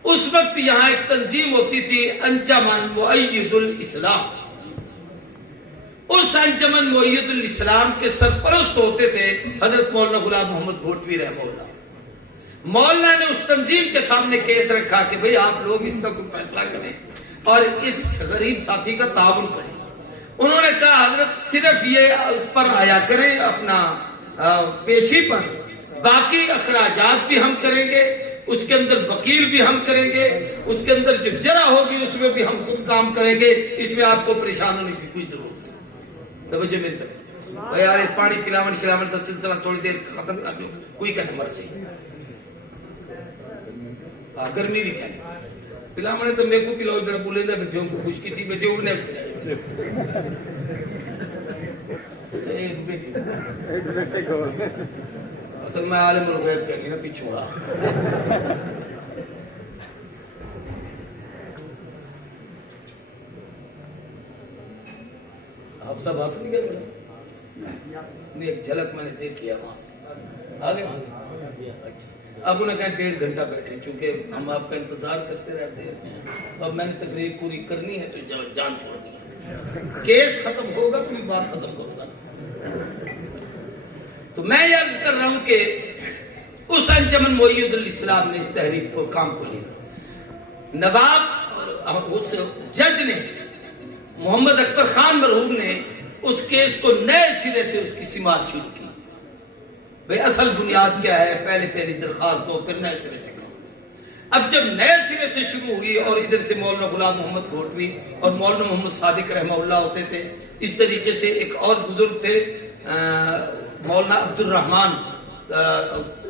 اس وقت یہاں ایک تنظیم ہوتی تھی انجمن مؤید الاسلام، اس انجمن مؤید الاسلام کے سرپرست ہوتے تھے حضرت مولانا غلام محمد گھوٹوی رحمہ اللہ۔ مولانا نے اس تنظیم کے سامنے کیس رکھا کہ بھئی آپ لوگ اس کا کوئی فیصلہ کریں اور اس غریب ساتھی کا تعاون کریں۔ انہوں نے کہا حضرت صرف یہ اس پر آیا کریں اپنا پیشی پر، باقی اخراجات بھی ہم کریں گے، اس کے اندر وکیل بھی ہم کریں گے، اس کے اندر جو جرح ہوگی اس میں بھی ہم خود کام کریں گے، اس میں آپ کو پریشان ہونے کی کوئی ضرورت نہیں۔ توجہ میری طرف، یار پانی پلاون شلامن کا سلسلہ تھوڑی دیر ختم کر لو، کوئی کہنے مرضی گرمی بھی کہنے پلاونے تو میرے کو پلاؤ جڑا بولے دا بیٹھے ہوں کو خوشکی تھی بیٹھے انہیں اصل میں عالم الغیب کہیں نا پیچھوڑا. آپ سب آپ نہیں گئے نہیں؟ ایک جھلک میں نے دیکھی ہے وہاں سے آگے. اچھا اب انہیں کہیں 1.5 گھنٹہ بیٹھے، چونکہ ہم آپ کا انتظار کرتے رہتے ہیں. اب میں نے تقریر پوری کرنی ہے تو جان چھوڑنی ہے. کیس ختم ہوگا تو میں بات ختم کروں گا. تو میں یہ عرض کر رہا ہوں کہ اس انجمن مؤید الاسلام نے اس تحریک کو کام کو لیا. نواب اور اس جج نے محمد اکبر خان مرحوم نے اس کیس کو نئے سرے سے اس کی سماعت شروع کی. بھئی اصل بنیاد کیا ہے، پہلی درخواست ہو، پھر نئے سرے سے کہو. اب جب نئے سرے سے شروع ہوئی اور ادھر سے مولانا غلام محمد گھوٹوی اور مولانا محمد صادق رحمہ اللہ ہوتے تھے، اس طریقے سے ایک اور بزرگ تھے مولانا عبد الرحمن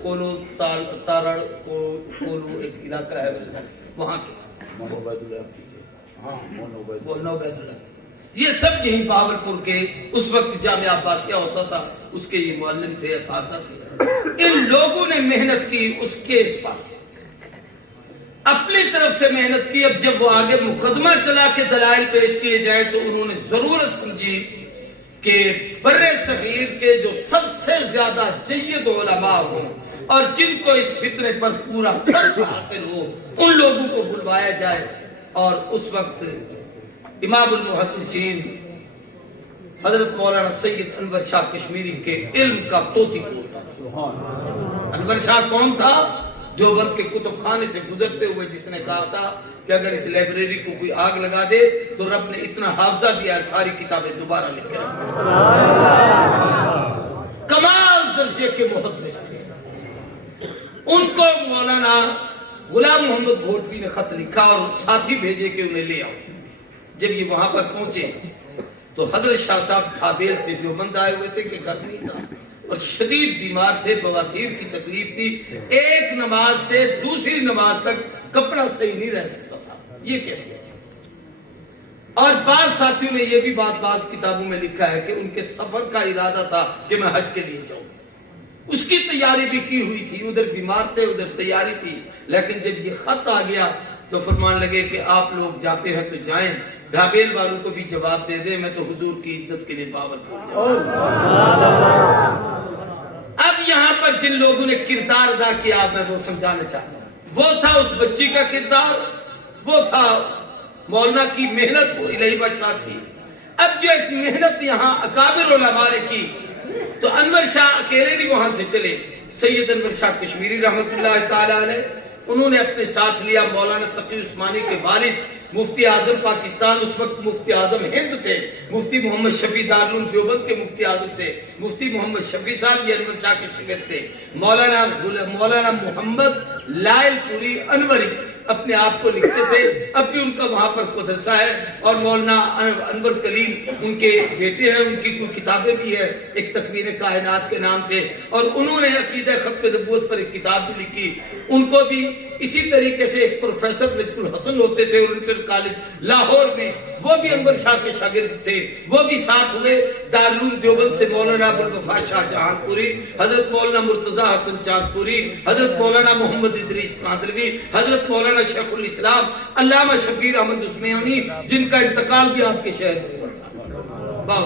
کولو تارڑ کولو ایک علاقہ ہے وہاں کے، مولانا عبید اللہ، یہ سب یہیں بہاولپور کے اس وقت جامعہ عباسیہ ہوتا تھا، اس کے یہ معلم تھے، اساتذہ تھے. ان لوگوں نے محنت کی اس کیس پر، اپنی طرف سے محنت کی. اب جب وہ آگے مقدمہ چلا کے دلائل پیش کیے جائے تو انہوں نے ضرورت سمجھی کہ بر صغیر کے جو سب سے زیادہ جید علماء ہوں اور جن کو اس فتنے پر پورا فرق حاصل ہو، ان لوگوں کو بلوایا جائے. اور اس وقت امام المحدثین حضرت مولانا سید انور شاہ کشمیری کے علم کا طوطی بولتا تھا. انور شاہ کون تھا؟ دیوبند کے کتب خانے سے گزرتے ہوئے جس نے کہا تھا کہ اگر اس لائبریری کو کوئی آگ لگا دے تو رب نے اتنا حافظہ دیا ہے ساری کتابیں دوبارہ لکھ کے رکھ. کمال درجے کے محدث تھے. ان کو مولانا غلام محمد گھوٹوی نے خط لکھا اور ساتھی بھیجے کہ انہیں لے آؤ. جب یہ وہاں پر پہنچے تو حضرت شاہ صاحب کھابیل سے دیوبند آئے ہوئے تھے کہ گھر نہیں تھا اور شدید بیمار تھے، بواسیر کی تکلیف تھی. ایک نماز سے دوسری نماز تک کپڑا صحیح نہیں رہ سکتا تھا. یہ کہہ دیا. اور بعض ساتھیوں نے یہ بھی بعض کتابوں میں لکھا ہے کہ ان کے سفر کا ارادہ تھا کہ میں حج کے لیے جاؤں. اس کی تیاری بھی کی ہوئی تھی، ادھر بیمار تھے ادھر تیاری تھی. لیکن جب یہ خط آ گیا تو فرمان لگے کہ آپ لوگ جاتے ہیں تو جائیں، ڈھابیل والوں کو بھی جواب دے دیں، میں تو حضور کی عزت کے لیے بہاولپور جاؤں. اب یہاں پر جن لوگوں نے کردار ادا کیا میں وہ سمجھانا چاہتا ہوں. وہ تھا اس بچی کا کردار، وہ تھا مولانا کی محنت کو الہی بادشاہ کی. اب جو ایک محنت یہاں اکابر علماء نے کی تو انور شاہ اکیلے بھی وہاں سے چلے. سید انور شاہ کشمیری رحمت اللہ تعالیٰ علیہ، انہوں نے اپنے ساتھ لیا مولانا تقی عثمانی کے والد مفتی اعظم پاکستان، اس وقت مفتی اعظم ہند تھے، مفتی محمد شفیع دارالعلوم دیوبند کے مفتی اعظم تھے. مفتی محمد شفیع صاحب یہ انور شاہ کے شاگرد تھے. مولانا محمد لائل پوری انوری اپنے آپ کو لکھتے تھے. اب بھی ان کا وہاں پر مدرسہ ہے اور مولانا انور کلیم ان کے بیٹے ہیں، ان کی کوئی کتابیں بھی ہے ایک تکوین کائنات کے نام سے. اور انہوں نے عقیدہ ختم نبوت پر ایک کتاب بھی لکھی. ان کو بھی اسی طریقے سے ایک پروفیسر رزق الحسن ہوتے تھے اورینٹل کالج لاہور میں، وہ بھی انور شاہ کے شاگرد تھے. وہ بھی ساتھ ہوئے. دارالعلوم دیوبند سے مولانا ابوالوفا شاہ جہاں پوری، حضرت مولانا مرتضیٰ حسن چاند پوری، حضرت مولانا محمد ادریس کاندلوی، حضرت مولانا شیخ الاسلام علامہ شبیر احمد عثمانی جن کا انتقال بھی آپ کے شہر میں ہوا تھا.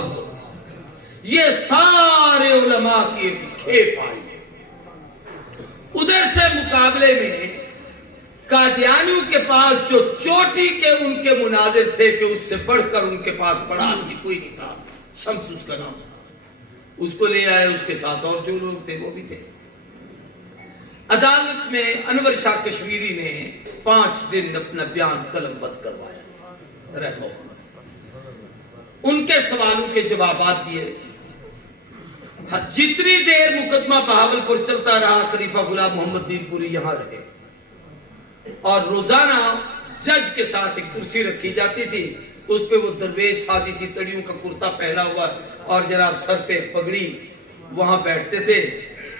یہ سارے علماء کی ایک کھیپ آئی. ادھر سے مقابلے میں قادیانیوں کے پاس جو چوٹی کے ان کے مناظر تھے کہ اس سے بڑھ کر ان کے پاس بڑا آدمی کوئی نہیں تھا. شمس اس کا نام تھا. اس کو لے آئے، اس کے ساتھ اور جو لوگ تھے وہ بھی تھے. عدالت میں انور شاہ کشمیری نے 5 دن اپنا بیان قلم بند کروایا. رہو ان کے سوالوں کے جوابات دیے. جتنی دیر مقدمہ بہاولپور چلتا رہا خلیفہ غلام محمد دین پوری یہاں رہے اور روزانہ جج کے ساتھ ایک کرسی رکھی جاتی تھی. اس پہ وہ درویش سادی سی تڑیوں کا کرتا پہنا ہوا اور جناب سر پہ پگڑی وہاں بیٹھتے تھے.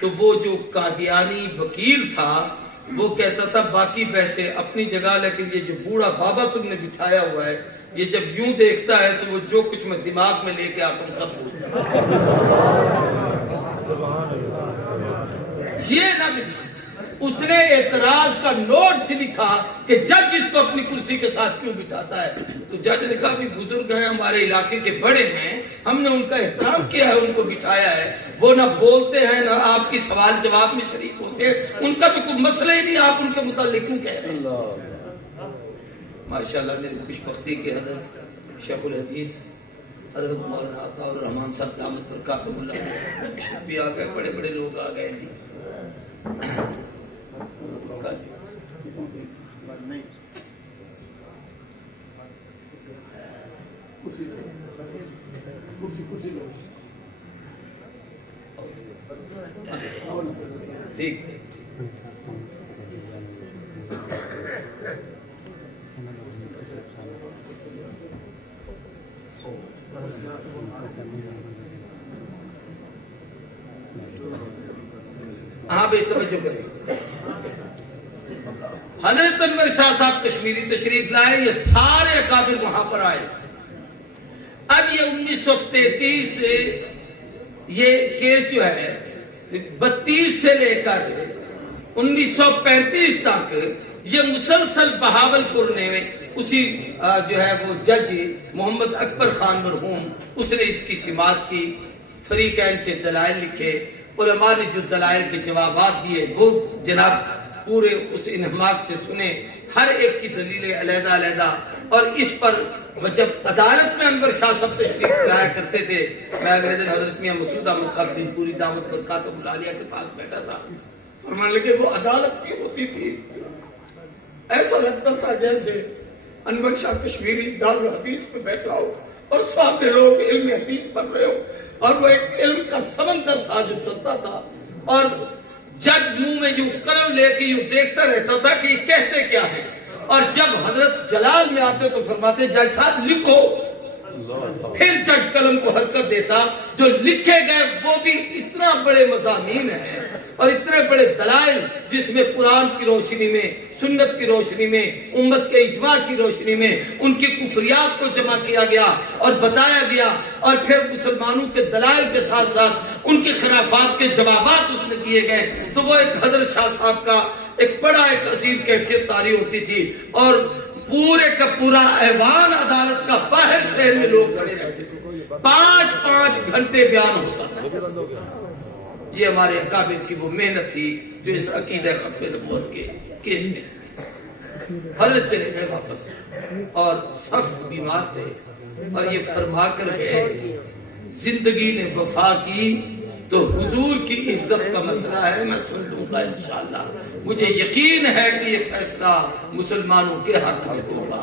تو وہ جو قادیانی وکیل تھا وہ کہتا تھا باقی بحثیں اپنی جگہ، لیکن یہ جو بوڑھا بابا تم نے بٹھایا ہوا ہے یہ جب یوں دیکھتا ہے تو وہ جو کچھ میں دماغ میں لے کے آتا ہوں سب بولتا یہ نہ لکھا، اس نے اعتراض کا نوٹ سے لکھا کہ جج اس کو اپنی کرسی کے ساتھ کیوں بٹھاتا ہے؟ تو جج نے کہا بھی بزرگ ہیں، ہمارے علاقے کے بڑے ہیں، ہم نے ان کا احترام کیا ہے، ان کو بٹھایا ہے، وہ نہ بولتے ہیں نہ آپ کی سوال جواب میں شریک ہوتے ہیں، ان کا تو کوئی مسئلہ ہی نہیں، آپ ان کے متعلق کیوں کہہ رہے ہیں؟ ماشاءاللہ میری خوش بختی کے حضرت شیخ الحدیث حضرت مولانا عطا الرحمان صاحب دامت برکاتہ اللہ بھی آ گئے، بڑے بڑے لوگ آ گئے جی۔ ٹھیک ہاں بے توجہ کریں، حضرت انور شاہ صاحب کشمیری تشریف لائے، یہ سارے اکابر وہاں پر آئے۔ اب یہ 1933 سے یہ کیس جو ہے 32 سے لے کر 1935 تک یہ مسلسل بہاولپور نے اسی جو ہے وہ جج محمد اکبر خان مرحوم اس نے اس کی سماعت کی، فریقین کے دلائل لکھے، علماء نے جو دلائل کے جوابات دیے وہ جناب پورے اس انہماک سے سنے، ہر ایک کی دلیلیں علیحدہ علیحدہ، اور اس پر جب عدالت میں انور شاہ صاحب تشریف لایا کرتے تھے، میں اگلے دن حضرت میاں مسعود احمد صاحب دن پوری دعوت برکاتہ العالیہ کے پاس بیٹھا تھا، فرمانے لگے وہ عدالت کی ہوتی تھی، ایسا لگتا تھا جیسے انور شاہ کشمیری دارالحدیث پہ بیٹھا ہو اور ساتھ لوگ علم حدیث پڑھ رہے ہو، اور وہ ایک علم کا سمندر تھا جو چلتا تھا، اور جج منہ میں یوں قلم لے کے یوں دیکھتا رہتا تھا کہ یہ کہتے کیا ہے، اور جب حضرت جلال میں آتے تو فرماتے جج صاحب لکھو، پھر جج قلم کو حرکت دیتا، جو لکھے گئے وہ بھی اتنا بڑے مضامین ہیں اور اتنے بڑے دلائل جس میں قرآن کی روشنی میں، سنت کی روشنی میں، امت کے اجماع کی روشنی میں ان کی کفریات کو جمع کیا گیا اور بتایا گیا، اور پھر مسلمانوں کے دلائل کے ساتھ ساتھ ان کی خرافات کے جوابات اس میں دیے گئے، تو وہ ایک حضرت شاہ صاحب کا ایک بڑا ایک عظیم کیفیت طاری ہوتی تھی، اور پورے کا پورا ایوان عدالت کا باہر شہر میں لوگ کھڑے رہتے تھے، 5 گھنٹے بیان ہوتا تھا۔ یہ ہمارے اکابر کی وہ محنت تھی جو اس عقیدہ ختم نبوت کے کیس میں حضرت چلے گئے واپس اور سخت بیمار تھے، اور یہ فرما کر گئے زندگی نے وفا کی تو حضور کی عزت کا مسئلہ ہے، میں سن لوں گا انشاءاللہ، مجھے یقین ہے کہ یہ فیصلہ مسلمانوں کے حق میں ہوگا،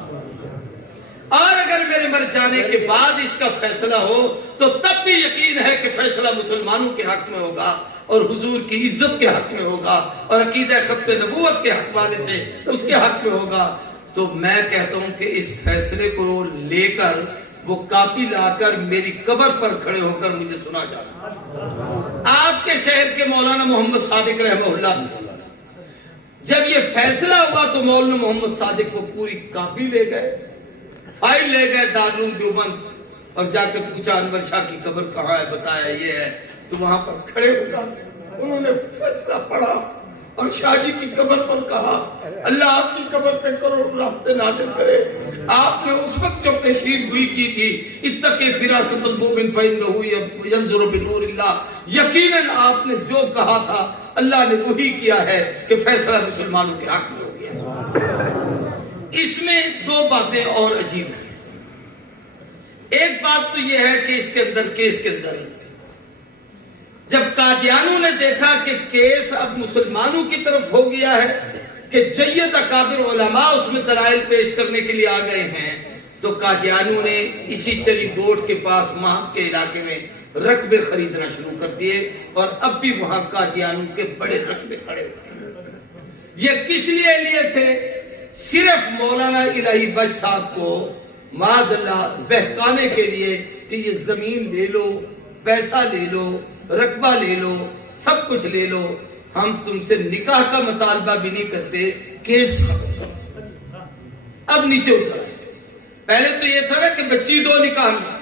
اور اگر میرے مر جانے کے بعد اس کا فیصلہ ہو تو تب بھی یقین ہے کہ فیصلہ مسلمانوں کے حق میں ہوگا اور حضور کی عزت کے حق میں ہوگا اور عقیدہ ختم نبوت کے حق والے سے اس کے حق میں ہوگا۔ تو میں کہتا ہوں کہ اس فیصلے کو لے کر وہ کاپی لا کر میری قبر پر کھڑے ہو کر مجھے سنا جانا۔ آپ کے شہر کے مولانا محمد صادق رحمہ اللہ جب یہ فیصلہ ہوا تو مولانا محمد صادق کو پوری کاپی لے گئے، فائل لے گئے دارالعلوم دیوبند، اور جا کے پوچھا انور شاہ کی قبر کہاں ہے، بتایا یہ ہے، تو وہاں پر کھڑے ہو کر انہوں نے فیصلہ پڑھا اور شاہ جی کی قبر پر کہا اللہ آپ کی قبر پہ کروڑ رحمتیں نازل کرے۔ آپ نے اس وقت جو تشریف گوئی کی تھی اتقی فراست المؤمن فإنہ ینظر بنور اللہ، یقیناً آپ نے جو کہا تھا اللہ نے وہی کیا ہے کہ فیصلہ مسلمانوں کے حق میں ہو گیا۔ اس میں 2 باتیں اور عجیب ہیں۔ ایک بات تو یہ ہے کہ اس کے اندر جب قادیانوں نے دیکھا کہ کیس اب مسلمانوں کی طرف ہو گیا ہے کہ جید اکابر علماء اس میں دلائل پیش کرنے کے لیے آ گئے ہیں، تو قادیانوں نے اسی چلی گوٹ کے پاس مہد کے علاقے میں رقبے خریدنا شروع کر دیے، اور اب بھی وہاں قادیانوں کے بڑے رقبے کھڑے ہوئے۔ یہ کس لیے تھے؟ صرف مولانا الہی بخش صاحب کو معاذ اللہ بہکانے کے لیے کہ یہ زمین لے لو، پیسہ لے لو، رقبہ لے لو، سب کچھ لے لو، ہم تم سے نکاح کا مطالبہ بھی نہیں کرتے، کیس اب نیچے اتر آئے۔ پہلے تو یہ تھا نا کہ بچی دو نکاح میں،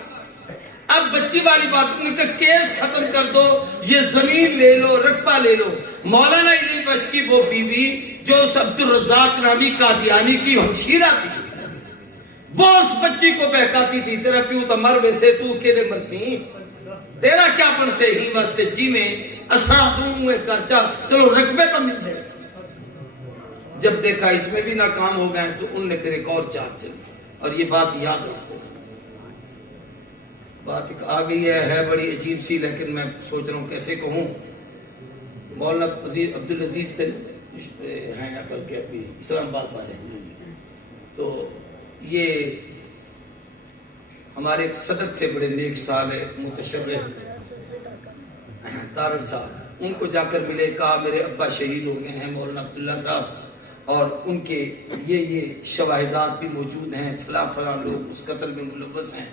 اب بچی والی بات نہیں کہ کیس ختم کر دو، یہ زمین لے لو، رقبہ لے لو۔ مولانا علی بخش کی وہ بیوی جو اس عبد الرزاق نامی قادیانی کی ہمشیرہ تھی، وہ اس بچی کو بہکاتی تھی، تیرا پیو تو مر ویسے تو کیدے مرسی، تیرا کیا بن سے ہی واسطے جی میں اساں دوں کرچا، چلو رقبے تو مل گئے۔ جب دیکھا اس میں بھی ناکام ہو گئے تو ان نے پھر ایک اور چال چلی، اور یہ بات یاد رکھو، بات ایک آ گئی ہے بڑی عجیب سی، لیکن میں سوچ رہا ہوں کیسے کہوں۔ مولانا عبدالعزیز سے ہیں بلکہ ابھی اسلام آباد والے ہیں، تو یہ ہمارے ایک صدر تھے بڑے نیک سال متشرف تارڑ صاحب، ان کو جا کر ملے، کہا میرے ابا شہید ہو گئے ہیں مولانا عبداللہ صاحب، اور ان کے یہ شواہدات بھی موجود ہیں، فلاں فلاں لوگ اس قتل میں ملوث ہیں،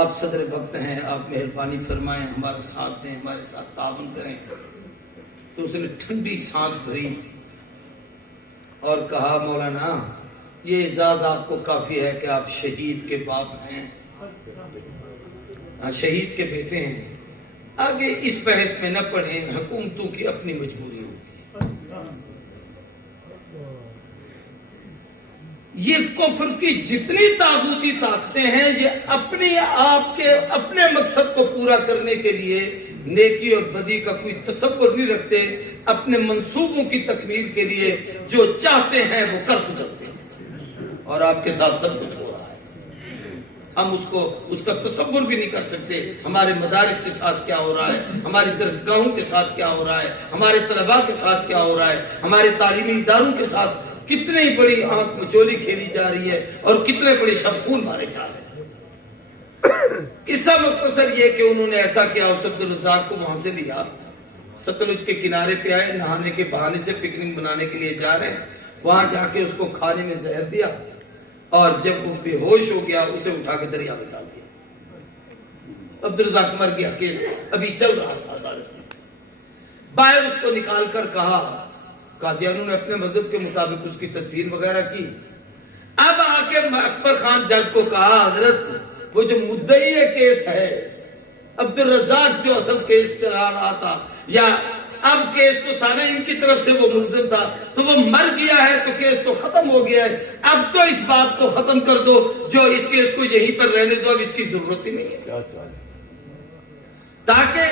آپ صدر وقت ہیں، آپ مہربانی فرمائیں، ہمارا ساتھ دیں، ہمارے ساتھ تعاون کریں۔ تو اس نے ٹھنڈی سانس بھری اور کہا مولانا یہ اعزاز آپ کو کافی ہے کہ آپ شہید کے باپ ہیں، شہید کے بیٹے ہیں، آگے اس بحث میں نہ پڑھیں، حکومتوں کی اپنی مجبوری ہوتی ہے۔ یہ کفر کی جتنی طاغوتی طاقتیں ہیں، یہ اپنے آپ کے اپنے مقصد کو پورا کرنے کے لیے نیکی اور بدی کا کوئی تصور نہیں رکھتے، اپنے منصوبوں کی تکمیل کے لیے جو چاہتے ہیں وہ کر گزرتے ہیں، اور آپ کے ساتھ سب کچھ ہو رہا ہے، ہم اس کا تصور بھی نہیں کر سکتے۔ ہمارے مدارس کے ساتھ کیا ہو رہا ہے، ہماری درسگاہوں کے ساتھ کیا ہو رہا ہے، ہمارے طلباء کے ساتھ کیا ہو رہا ہے، ہمارے تعلیمی اداروں کے ساتھ کتنی بڑی آنکھ مچولی کھیلی جا رہی ہے، اور کتنے بڑے شبخون مارے جا رہے ہیں۔ قصہ مختصر یہ کہ انہوں نے ایسا کیا، اس عبد الرزاق کو وہاں سے لیا، ستلج کے کنارے پہ آئے، نہانے کے بہانے سے پکنک بنانے کے لیے جا رہے ہیں، وہاں جا کے اس کو کھانے میں زہر دیا، اور جب وہ بے ہوش ہو گیا اسے اٹھا کے دریا میں ڈال دیا۔ عبد الرزاق مر گیا، کیس ابھی چل رہا تھا عدالت میں، باہر اس کو نکال کر کہا، قادیانوں نے اپنے مذہب کے مطابق اس کی تدفین وغیرہ کی۔ اب آ کے اکبر خان جج کو کہا، حضرت وہ جو مدعی کیس ہے عبد الرزاق جو اصل کیس چلا رہا تھا، یا اب کیس تو تھا نا ان کی طرف سے وہ ملزم تھا، تو وہ مر گیا ہے تو کیس تو ختم ہو گیا ہے، اب تو اس بات کو ختم کر دو، جو اس کیس کو یہیں پر رہنے دو، اب اس کی ضرورت ہی نہیں ہے، تاکہ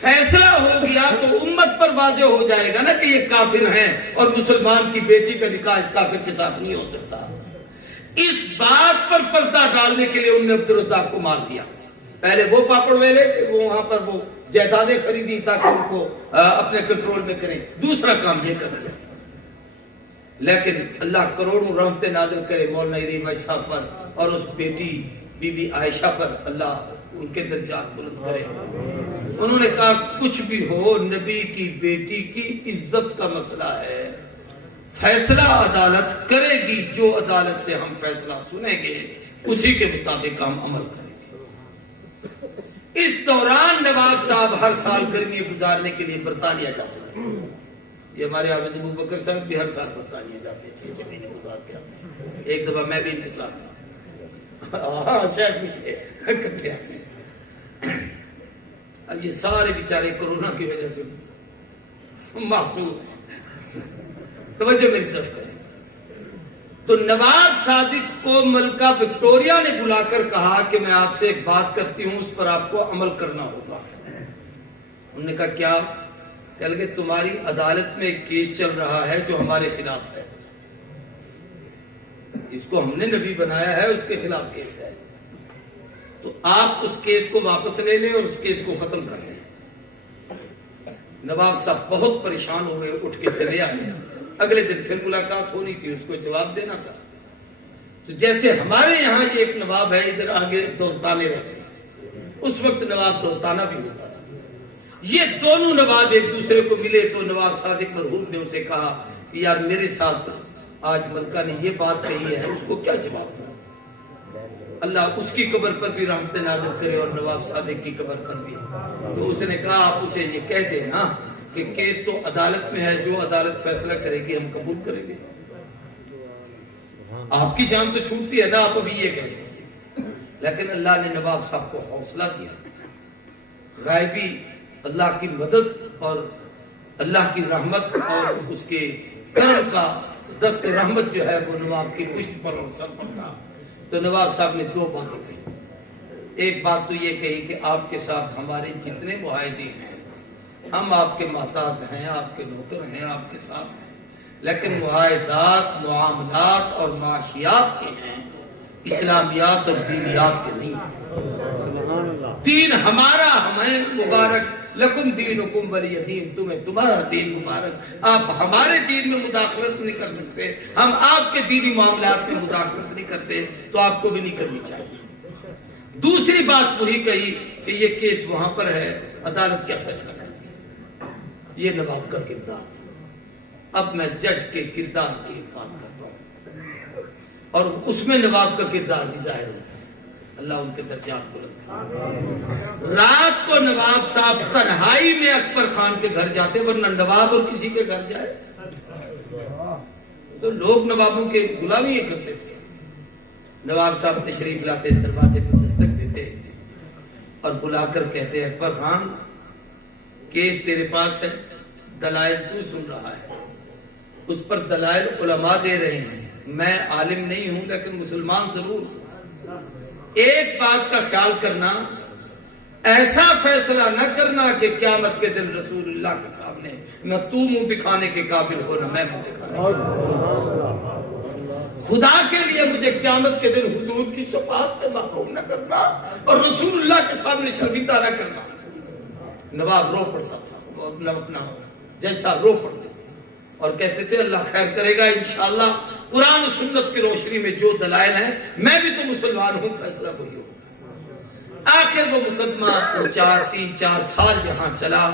فیصلہ ہو گیا تو امت پر واضح ہو جائے گا نا کہ یہ کافر ہیں، اور مسلمان کی بیٹی کا نکاح اس کافر کے ساتھ نہیں ہو سکتا۔ اس بات پر پردہ ڈالنے کے لیے انہوں نے عبد الرزاق کو مار دیا۔ پہلے وہ پاپڑ ویلے کہ وہ وہاں پر وہ جائیدادیں خریدی تاکہ ان کو اپنے کنٹرول میں کریں، دوسرا کام یہ کر دیا۔ لیکن اللہ کروڑوں رحمتیں نازل کرے مولانا علی بھائی صاحب پر، اور اس بیٹی بی بی عائشہ پر، اللہ ان کے درجات بلند کرے۔ انہوں نے کہا کچھ بھی ہو، نبی کی بیٹی کی عزت کا مسئلہ ہے، فیصلہ عدالت کرے گی، جو عدالت سے ہم فیصلہ سنیں گے اسی کے مطابق ہم عمل کریں گے۔ اس دوران نواب صاحب ہر سال گرمی گزارنے کے لیے برطانیہ جاتے تھے، یہ ہمارے حافظ ابو بکر صاحب بھی ہر سال برطانیہ جاتے ہیں، 6 مہینے گزار کے آتے ہیں۔ ایک دفعہ میں بھی ان کے ساتھ تھا، شاید بھی تھے کٹھے سے۔ اب یہ سارے بیچارے کرونا کی وجہ سے معصوم ہیں، توجہ میری طرف کریں۔ تو نواب صادق کو ملکہ وکٹوریہ نے بلا کر کہا کہ میں آپ سے ایک بات کرتی ہوں، اس پر آپ کو عمل کرنا ہوگا۔ انہوں نے کہا کیا؟ کہہ لگے تمہاری عدالت میں ایک کیس چل رہا ہے جو ہمارے خلاف ہے، جس کو ہم نے نبی بنایا ہے اس کے خلاف کیس ہے، تو آپ اس کیس کو واپس لے لیں اور اس کیس کو ختم کر لیں۔ نواب صاحب بہت پریشان ہو گئے، اٹھ کے چلے آئے۔ اگلے دن پھر ملاقات ہونی تھی، اس کو جواب دینا تھا۔ تو جیسے ہمارے یہاں یہ ایک نواب ہے، ادھر آگے دولتانے رہتے ہیں، اس وقت نواب دولتانہ بھی ہوتا تھا۔ یہ دونوں نواب ایک دوسرے کو ملے تو نواب صادق مرحوم نے اسے کہا کہ یار میرے ساتھ آج ملکہ نے یہ بات کہی ہے، اس کو کیا جواب دوں؟ اللہ اس کی قبر پر بھی رحمت نازل کرے اور نواب صادق کی قبر پر بھی۔ تو اس نے کہا آپ اسے یہ کہہ دیں نا کہ کیس تو عدالت میں ہے، جو عدالت فیصلہ کرے گی ہم قبول کریں گے۔ آپ کی جان تو چھوٹتی ہے نا، آپ ابھی یہ کہتے ہیں، لیکن اللہ نے نواب صاحب کو حوصلہ دیا، غائبی اللہ کی مدد اور اللہ کی رحمت اور اس کے کرم کا دست رحمت جو ہے وہ نواب کی پشت پر اور سر پر تھا۔ تو نواب صاحب نے دو باتیں کہی۔ ایک بات تو یہ کہی کہ آپ کے ساتھ ہمارے جتنے معاہدے ہیں، ہم آپ کے محتاط ہیں، آپ کے نوکر ہیں، آپ کے ساتھ ہیں، لیکن معاہدات معاملات اور معاشیات کے ہیں، اسلامیات اور دینیات کے نہیں ہیں۔ دین ہمارا ہمیں مبارک، لکم دینکم ولی دین، تمہیں تمہارا دین مبارک، آپ ہمارے دین میں مداخلت نہیں کر سکتے، ہم آپ کے دینی معاملات میں مداخلت نہیں کرتے، تو آپ کو بھی نہیں کرنی چاہیے۔ دوسری بات وہی کہی کہ یہ کیس وہاں پر ہے، عدالت کیا فیصلہ کرتی ہے، یہ نواب کا کردار تھا۔ اب میں جج کے کردار کی بات کرتا ہوں، اور اس میں نواب کا کردار بھی ظاہر ہوتا ہے، اللہ ان کے درجات بلند کرے۔ رات کو نواب صاحب تنہائی میں اکبر خان کے گھر جاتے، ورنہ نواب اور کسی کے گھر جائے تو لوگ نوابوں کے غلامی یہ کرتے تھے۔ نواب صاحب تشریف لاتے، دروازے پر دستک دیتے اور بلا کر کہتے، اکبر خان کیس تیرے پاس ہے، دلائل تو سن رہا ہے، اس پر دلائل علماء دے رہے ہیں، میں عالم نہیں ہوں لیکن مسلمان ضرور ہوں۔ ایک بات کا خیال کرنا، ایسا فیصلہ نہ کرنا کہ قیامت کے دن رسول اللہ کے سامنے نہ تو منہ دکھانے کے قابل ہو نہ میں منہ دکھانے۔ خدا کے لیے مجھے قیامت کے دن حضور کی شفاعت سے محروم نہ کرنا اور رسول اللہ کے سامنے شرمندہ نہ کرنا۔ نواب رو پڑتا تھا، وہ اپنا جیسا رو پڑتے تھے اور کہتے تھے اللہ خیر کرے گا انشاءاللہ، قرآن و سنت کی روشنی میں جو دلائل ہیں، میں بھی تو مسلمان ہوں، فیصلہ وہی ہوگا۔ آخر وہ مقدمہ 3-4 سال جہاں چلا،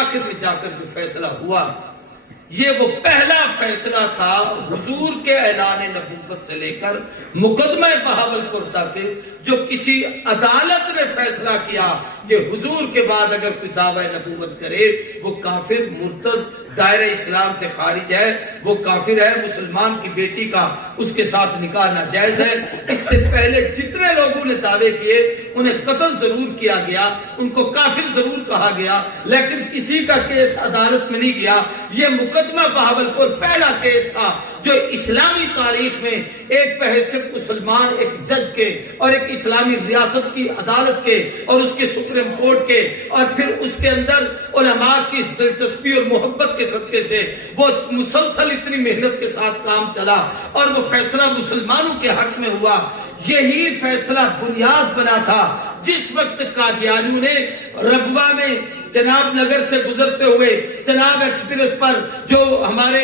آخر میں جا کر جو فیصلہ ہوا، یہ وہ پہلا فیصلہ تھا حضور کے اعلان نبوت سے لے کر مقدمہ بہاولپور تک، جو کسی عدالت نے فیصلہ کیا کہ حضور کے بعد اگر کوئی دعوی نبوت کرے وہ کافر، مرتد، دائرہ اسلام سے خارج ہے، وہ کافر ہے، مسلمان کی بیٹی کا اس کے ساتھ نکاح ناجائز ہے۔ اس سے پہلے جتنے لوگوں نے دعوے کیے انہیں قتل ضرور کیا گیا، ان کو کافر ضرور کہا گیا، لیکن کسی کا کیس عدالت میں نہیں گیا۔ یہ مقدمہ بہاولپور پہلا کیس تھا جو اسلامی تاریخ میں ایک بحیثیت مسلمان، ایک جج کے اور ایک اسلامی ریاست کی عدالت کے اور اس کے سپریم کورٹ کے، اور پھر اس کے اندر علماء کی دلچسپی اور محبت کے صدقے سے وہ مسلسل اتنی محنت کے ساتھ کام چلا اور وہ فیصلہ مسلمانوں کے حق میں ہوا۔ یہی فیصلہ بنیاد بنا تھا جس وقت قادیانیوں نے ربوہ میں جناب نگر سے گزرتے ہوئے جناب ایکسپریس پر جو ہمارے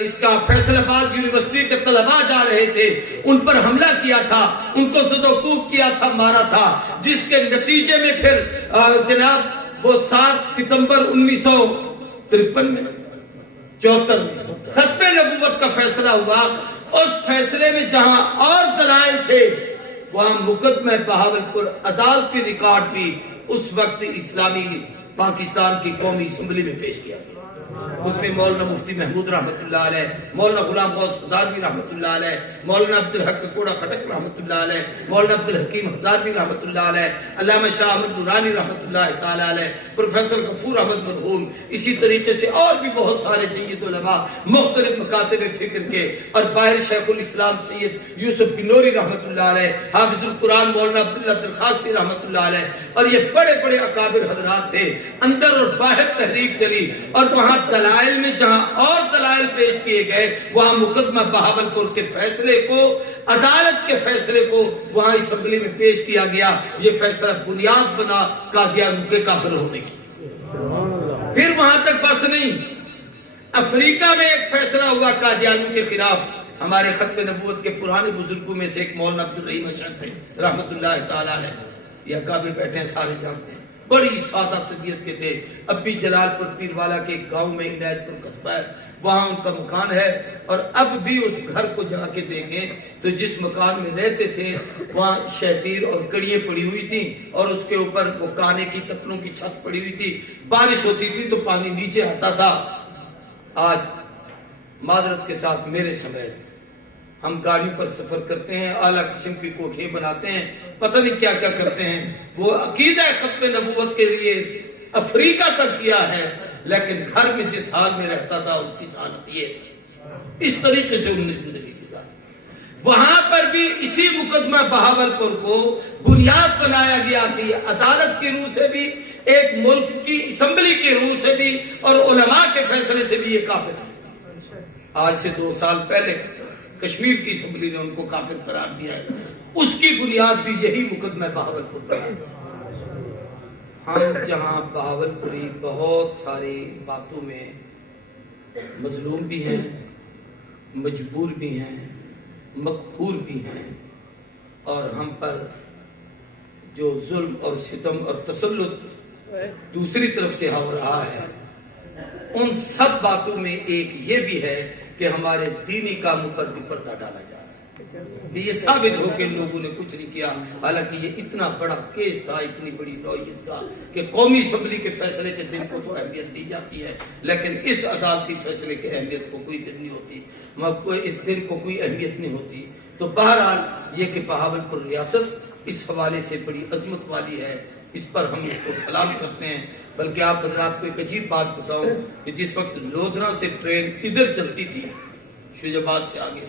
اس کا فیصل آباد یونیورسٹی کے طلباء جا رہے تھے ان پر حملہ کیا تھا، ان کو زد و کوب کیا تھا، مارا تھا، جس کے نتیجے میں پھر جناب وہ 7 ستمبر 1953 میں 74 میں ختم نبوت کا فیصلہ ہوا۔ اس فیصلے میں جہاں اور دلائل تھے وہاں مقدمہ بہاولپور عدالت کی ریکارڈ بھی اس وقت اسلامی پاکستان کی قومی اسمبلی میں پیش کیا گیا۔ اس میں مولانا مفتی محمود رحمت اللہ علیہ، مولانا غلام غوث صداروی رحمت اللہ علیہ، مولانا عبدالحق کوڑا خٹک رحمت اللہ علیہ، مولانا عبدالحکیم ہزاروی رحمت اللہ علیہ، علامہ شاہ احمد نورانی رحمت اللہ تعالی علیہ، پروفیسر غفور احمد مرحوم، اسی طریقے سے اور بھی بہت سارے جید علماء مختلف مکاتب فکر کے، اور باہر شیخ الاسلام سید یوسف بنوری رحمت اللہ علیہ، حافظ القرآن مولانا عبداللہ درخواستی رحمت اللہ علیہ، اور یہ بڑے بڑے اکابر حضرات تھے۔ اندر اور باہر تحریک چلی اور وہاں دلائل میں جہاں اور دلائل پیش کیے گئے وہاں مقدمہ بہاولپور کے فیصلے کو، عدالت کے فیصلے کو وہاں اسمبلی میں پیش کیا گیا۔ یہ فیصلہ بنیاد بنا قادیانیوں کے کافر ہونے کی۔ پھر وہاں تک بس نہیں، افریقہ میں ایک فیصلہ ہوا قادیانیوں کے خلاف۔ ہمارے ختم نبوت کے پرانے بزرگوں میں سے ایک مولانا عبدالرحیم اشرف تھے رحمت اللہ تعالی علیہ، یہ اکابر بیٹھے ہیں سارے جانتے ہیں، بڑی سادہ طبیعت کے تھے۔ اب بھی جلال پور پیروالا کے گاؤں میں عنایت پور قصبہ ہے، وہاں ان کا مکان ہے، اور اب بھی اس گھر کو جا کے دیکھیں تو جس مکان میں رہتے تھے وہاں شیطیر اور کڑیاں پڑی ہوئی تھیں، اور اس کے اوپر وہ کانے کی تپنوں کی چھت پڑی ہوئی تھی، بارش ہوتی تھی تو پانی نیچے آتا تھا۔ آج معذرت کے ساتھ میرے سمیت ہم گاڑیوں پر سفر کرتے ہیں، اعلیٰ قسم کی کوٹھیاں بناتے ہیں، پتہ نہیں کیا کیا کرتے ہیں، وہ عقیدہ ختم نبوت کے لیے افریقہ تک کیا ہے، لیکن گھر میں جس حال میں رہتا تھا اس کی حالت یہ تھی۔ اس طریقے سے انہوں نے زندگی گزاری۔ وہاں پر بھی اسی مقدمہ بہاولپور کو بنیاد بنایا گیا کہ عدالت کی روح سے بھی، ایک ملک کی اسمبلی کی روح سے بھی، اور علماء کے فیصلے سے بھی یہ کافر ہے۔ آج سے 2 سال پہلے کشمیر کی اسمبلی نے ان کو کافر قرار دیا ہے، اس کی بنیاد بھی یہی مقدمہ بہاولپور پر ہے۔ ہم جہاں بہاولپوری بہت ساری باتوں میں مظلوم بھی ہیں، مجبور بھی ہیں، مقہور بھی ہیں، اور ہم پر جو ظلم اور ستم اور تسلط دوسری طرف سے ہو رہا ہے، ان سب باتوں میں ایک یہ بھی ہے کہ ہمارے دینی کاموں پر بھی پردہ ڈالا جا رہا ہے کہ یہ ثابت ہو کہ لوگوں نے کچھ نہیں کیا، حالانکہ یہ اتنا بڑا کیس تھا، اتنی بڑی نوعیت کا کہ قومی اسمبلی کے فیصلے کے دن کو تو اہمیت دی جاتی ہے، لیکن اس عدالتی فیصلے کے اہمیت کو کوئی دن نہیں ہوتی، اس دن کو کوئی اہمیت نہیں ہوتی۔ تو بہرحال یہ کہ بہاولپور ریاست اس حوالے سے بڑی عظمت والی ہے، اس پر ہم اس کو سلام کرتے ہیں۔ بلکہ آپ حضرات کو ایک عجیب بات بتاؤں کہ جس وقت لودھرا سے ٹرین ادھر چلتی تھی شیخ آباد سے آگے،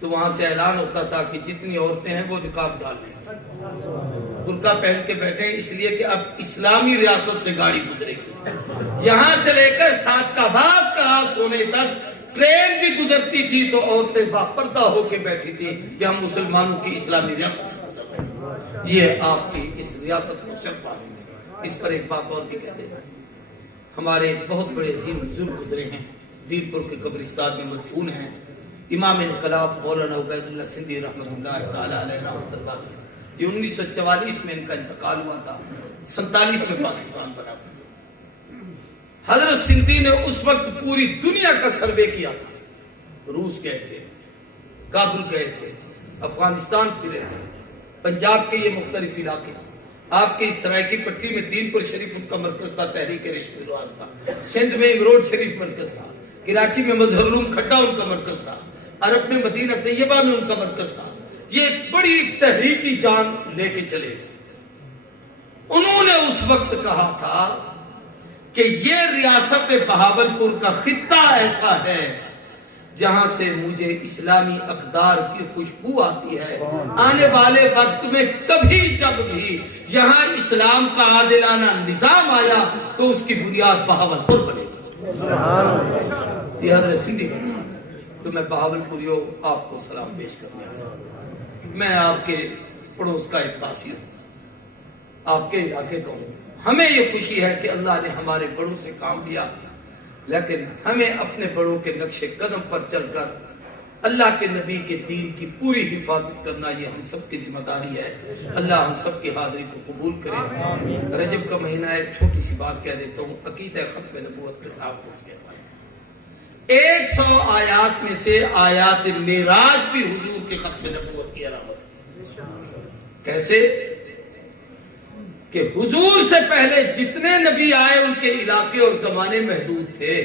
تو وہاں سے اعلان ہوتا تھا کہ جتنی عورتیں ہیں وہ نقاب ڈال لیں، برقع پہن کے بیٹھیں، اس لیے کہ اب اسلامی ریاست سے گاڑی گزرے گی۔ یہاں سے لے کر سعادتآباد کراس ہونے تک ٹرین بھی گزرتی تھی تو عورتیں باپردہ ہو کے بیٹھی تھی کہ ہم مسلمانوں کی اسلامی ریاست سے گزر رہے ہیں۔ یہ آپ کی اس ریاست کو شرف حاصل ہے۔ اس پر ایک بات اور بھی کہہ دیتا ہوں، ہمارے بہت بڑے عظیم بزرگ گزرے ہیں، دیر پور کے قبرستان میں مدفون ہیں، امام انقلاب مولانا عبید اللہ سندھی رحمۃ اللہ تعالی علیہ رحمۃ اللہ سے، یہ 1944 میں ان کا انتقال ہوا تھا، 47 میں پاکستان بنا تھا۔ حضرت سندھی نے اس وقت پوری دنیا کا سروے کیا تھا، روس گئے تھے، کابل گئے تھے، افغانستان پھرے تھے، پنجاب کے یہ مختلف علاقے، آپ کے سرائکی پٹی میں دین پور شریف ان کا مرکز تھا، تحریک ریشمی رواد تھا، سندھ میں امروڈ شریف مرکز تھا، کراچی میں مظہر علوم کھڈا ان کا مرکز تھا، عرب میں مدینہ طیبہ میں ان کا مرکز تھا۔ یہ ایک بڑی تحریکی جان لے کے چلے تھے۔ انہوں نے اس وقت کہا تھا کہ یہ ریاست بہاولپور کا خطہ ایسا ہے جہاں سے مجھے اسلامی اقدار کی خوشبو آتی ہے، آنے والے وقت میں کبھی جب بھی یہاں اسلام کا عادلانہ نظام آیا تو اس کی بنیاد بہاولپور بنے گی۔ یہ حضرت سندھی کا نام ہے۔ تو میں بہاولپوریوں آپ کو سلام پیش کرنے آیا ہوں۔ میں آپ کے پڑوس کا ایک باسی ہوں، آپ کے علاقے کا ہوں۔ ہمیں یہ خوشی ہے کہ اللہ نے ہمارے بڑوں سے کام دیا، لیکن ہمیں اپنے بڑوں کے نقش قدم پر چل کر اللہ کے نبی کے دین کی پوری حفاظت کرنا یہ ہم سب کی ذمہ داری ہے۔ اللہ ہم سب کی حاضری کو قبول کرے۔ رجب کا مہینہ ہے، چھوٹی سی بات کہہ دیتا ہوں، عقیدہ ختم نبوت کے تحفظ کے حوالے سے 100 آیات میں سے آیات معراج بھی حضور کے ختم نبوت کی علامت ہے۔ کیسے کہ حضور سے پہلے جتنے نبی آئے ان کے علاقے اور زمانے محدود تھے،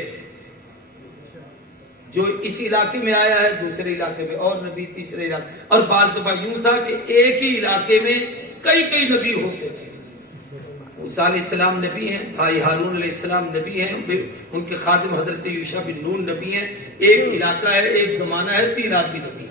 جو اس علاقے میں آیا ہے دوسرے علاقے میں اور نبی، تیسرے علاقے، اور بعض دفعہ یوں تھا کہ ایک ہی علاقے میں کئی نبی ہوتے تھے۔ موسیٰ علیہ السلام نبی ہیں، بھائی ہارون علیہ السلام نبی ہیں، ان کے خادم حضرت یوشع بن نون نبی ہیں، ایک علاقہ ہے، ایک زمانہ ہے، 3 آدمی نبی ہیں۔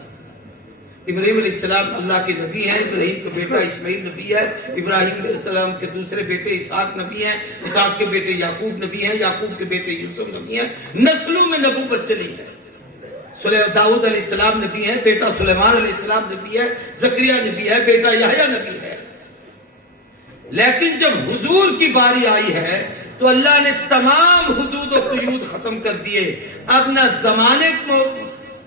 ابراہیم علیہ السلام اللہ کے نبی ہیں، ابراہیم کا بیٹا اسماعیل نبی ہے، ابراہیم علیہ السلام کے دوسرے بیٹے اسحاق نبی ہیں، اسحاق کے بیٹے یعقوب نبی ہیں، یعقوب کے بیٹے یوسف نبی ہیں، نسلوں میں نبوت چلی ہے۔ داؤد علیہ السلام نبی ہیں، بیٹا سلیمان علیہ السلام نبی ہے، زکریا نبی ہے، بیٹا یحییٰ نبی ہے۔ لیکن جب حضور کی باری آئی ہے تو اللہ نے تمام حدود و قیود ختم کر دیے۔ اب نہ زمانے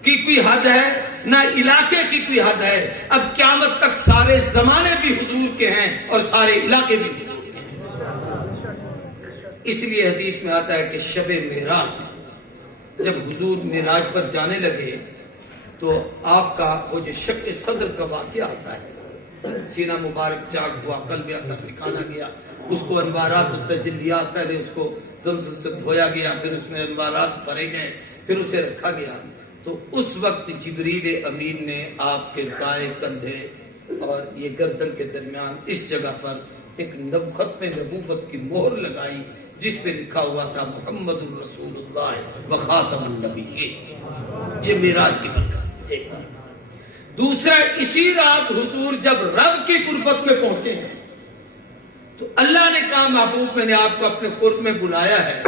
کی کوئی حد ہے، نہ علاقے کی کوئی حد ہے، اب قیامت تک سارے زمانے بھی حضور کے ہیں اور سارے علاقے بھی حضور کے ہیں۔ اس لیے حدیث میں آتا ہے کہ شب معراج، جب حضور معراج پر جانے لگے تو آپ کا وہ جو شق صدر کا واقعہ آتا ہے، سینہ مبارک چاک ہوا، قلب تک نکالا گیا، اس کو انوارات و تجلیات، پہلے اس کو زمزم سے دھویا گیا، پھر اس میں انوارات بھرے گئے، پھر اسے رکھا گیا۔ تو اس وقت جبریل امین نے آپ کے دائیں کندھے اور یہ گردن کے درمیان اس جگہ پر ایک ختم نبوت کی مہر لگائی جس پہ لکھا ہوا تھا محمد الرسول اللہ و خاتم النبیین. یہ معراج کی برکت. دوسرا، اسی رات حضور جب رب کی قربت میں پہنچے ہیں تو اللہ نے کہا محبوب میں نے آپ کو اپنے قرب میں بلایا ہے،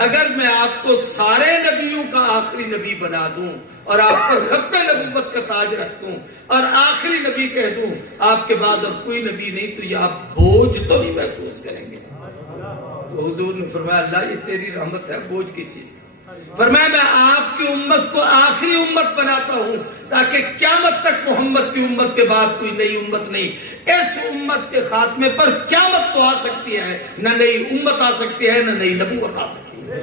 اگر میں آپ کو سارے نبیوں کا آخری نبی بنا دوں اور آپ پر ختم نبوت کا تاج رکھ دوں اور آخری نبی کہہ دوں آپ کے بعد اور کوئی نبی نہیں، تو یہ آپ بوجھ تو نہیں محسوس کریں گے. تو حضور نے فرمایا اللہ یہ تیری رحمت ہے، بوجھ کس چیز کا؟ فرمایا میں آپ کی امت کو آخری امت بناتا ہوں تاکہ قیامت تک محمد کی امت کے بعد کوئی نئی امت نہیں. اس امت کے خاتمے پر قیامت تو آ سکتی ہے، نہ نئی امت آ سکتی ہے نہ نئی نبوت آ سکتی ہے.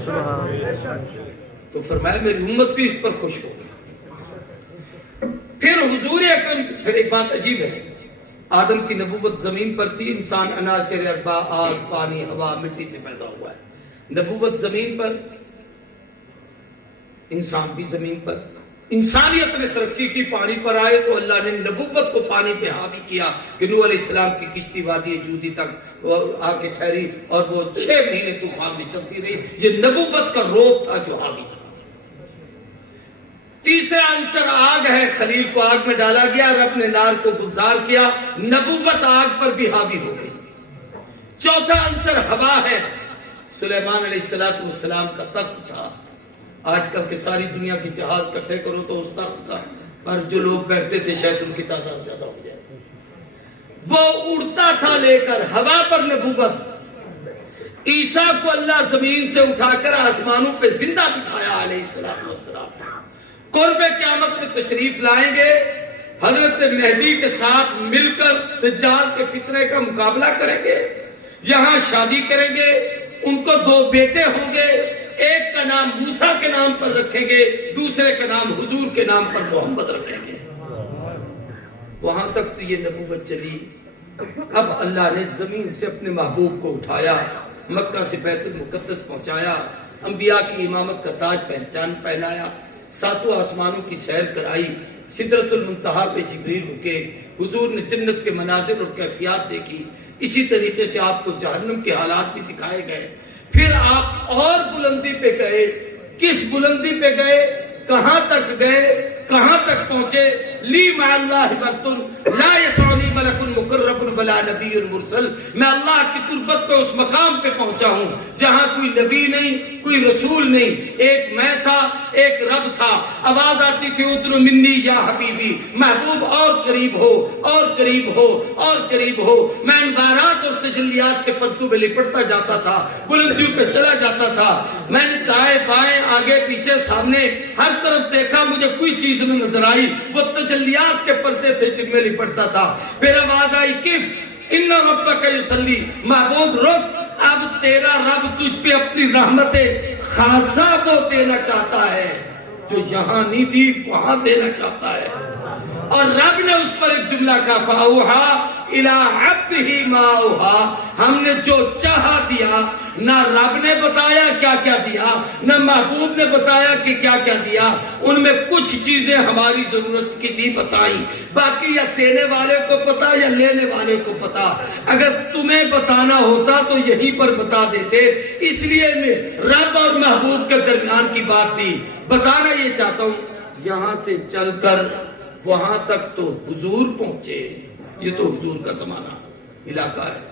تو فرمایا میری امت بھی اس پر خوش ہو گئی. پھر حضور اکرم، پھر ایک بات عجیب ہے، آدم کی نبوت زمین پر تھی، انسان عناصر اربع آگ پانی ہوا مٹی سے پیدا ہوا ہے. نبوت زمین پر، انسان بھی زمین پر. انسانیت نے ترقی کی، پانی پر آئے تو اللہ نے نبوت کو پانی پہ حاوی کیا کہ نوح علیہ السلام کی کشتی وادی جودی تک آ کے ٹھہری اور وہ 6 مہینے طوفان میں چلتی رہی. یہ نبوت کا روپ تھا جو حاوی تھا. تیسرا عنصر آگ ہے، خلیل کو آگ میں ڈالا گیا، رب نے نار کو گلزار کیا، نبوت آگ پر بھی حاوی ہو گئی. چوتھا عنصر ہوا ہے، سلیمان علیہ السلام کا تخت تھا. آج کل کے ساری دنیا کی جہاز کٹھے کرو تو اس تخت کا پر جو لوگ بیٹھتے تھے شاید ان کی تعداد زیادہ ہو جائے. وہ اڑتا تھا لے کر ہوا پر نبوت. عیسیٰ کو اللہ زمین سے اٹھا کر آسمانوں پہ زندہ بٹھایا علیہ السلام. قرب قیامت میں تشریف لائیں گے، حضرت مہدی کے ساتھ مل کر دجال کے فتنے کا مقابلہ کریں گے، یہاں شادی کریں گے. ان کو 2 بیٹے ہوں گے، ایک کا نام موسیٰ کے نام پر رکھیں گے، دوسرے کا نام حضور کے نام پر محمد رکھیں گے. وہاں تک تو یہ نبوت چلی. اب اللہ نے زمین سے اپنے محبوب کو اٹھایا، مکہ سے بیت المقدس پہنچایا، انبیاء کی امامت کا تاج پہنایا، 7 آسمانوں کی سیر کرائی، سدرۃ المنتہا پہ جبریل رکے، حضور نے جنت کے مناظر اور کیفیات دیکھی. اسی طریقے سے آپ کو جہنم کے حالات بھی دکھائے گئے. پھر آپ اور بلندی پہ گئے. کس بلندی پہ گئے؟ کہاں تک گئے؟ کہاں تک پہنچے؟ لی مع اللہ وقت لا یسعنی ملک مقرب ولا نبی مرسل. میں اللہ کی قربت پہ اس مقام پہ پہنچا ہوں جہاں کوئی نبی نہیں، کوئی رسول نہیں، ایک میں تھا، ایک رب تھا. آواز آتی تھی ادنو منی یا حبیبی، محبوب اور قریب ہو اور قریب ہو اور قریب ہو. میں انوارات اور تجلیات کے پرتو میں لپٹتا جاتا تھا، بلندیوں پہ چلا جاتا تھا. میں نے دائیں بائیں آگے پیچھے سامنے ہر طرف دیکھا، مجھے کوئی چیز نہ نظر آئی. وہ تجلیات کے پردے تھے جن میں لپٹتا تھا. پھر آواز آئی کف ان ربک یصلی، محبوب رک، اب تیرا رب تجھ پہ اپنی رحمت خاصہ وہ دینا چاہتا ہے جو یہاں نہیں دی وہاں دینا چاہتا ہے. اور رب نے اس پر ایک جملہ کہا فَأَوْحَا إِلَىٰ عَبْدِهِ مَا أَوْحَا. ہم نے جو چاہا دیا. نہ رب نے بتایا کیا کیا دیا، نہ محبوب نے بتایا کہ کیا کیا دیا. ان میں کچھ چیزیں ہماری ضرورت کی تھی بتائیں، باقی یا دینے والے کو پتا یا لینے والے کو پتا. اگر تمہیں بتانا ہوتا تو یہیں پر بتا دیتے. اس لیے میں رب اور محبوب کے درمیان کی بات تھی. بتانا یہ چاہتا ہوں، یہاں سے چل کر وہاں تک تو حضور پہنچے. یہ تو حضور کا زمانہ علاقہ ہے.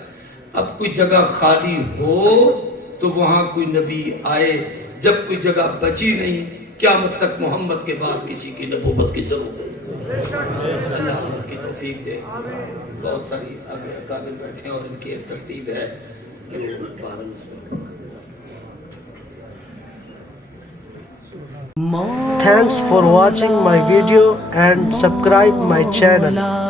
اب کوئی جگہ خالی ہو تو وہاں کوئی نبی آئے. جب کوئی جگہ بچی نہیں، قیامت تک محمد کے بعد کسی کی نبوت کی ضرورت نہیں. اللہ ہم کی توفیق دے. بہت ساری آگے اکابر بیٹھے اور ان کی ایک ترتیب ہے جو 12 Thanks for watching my video and subscribe my channel.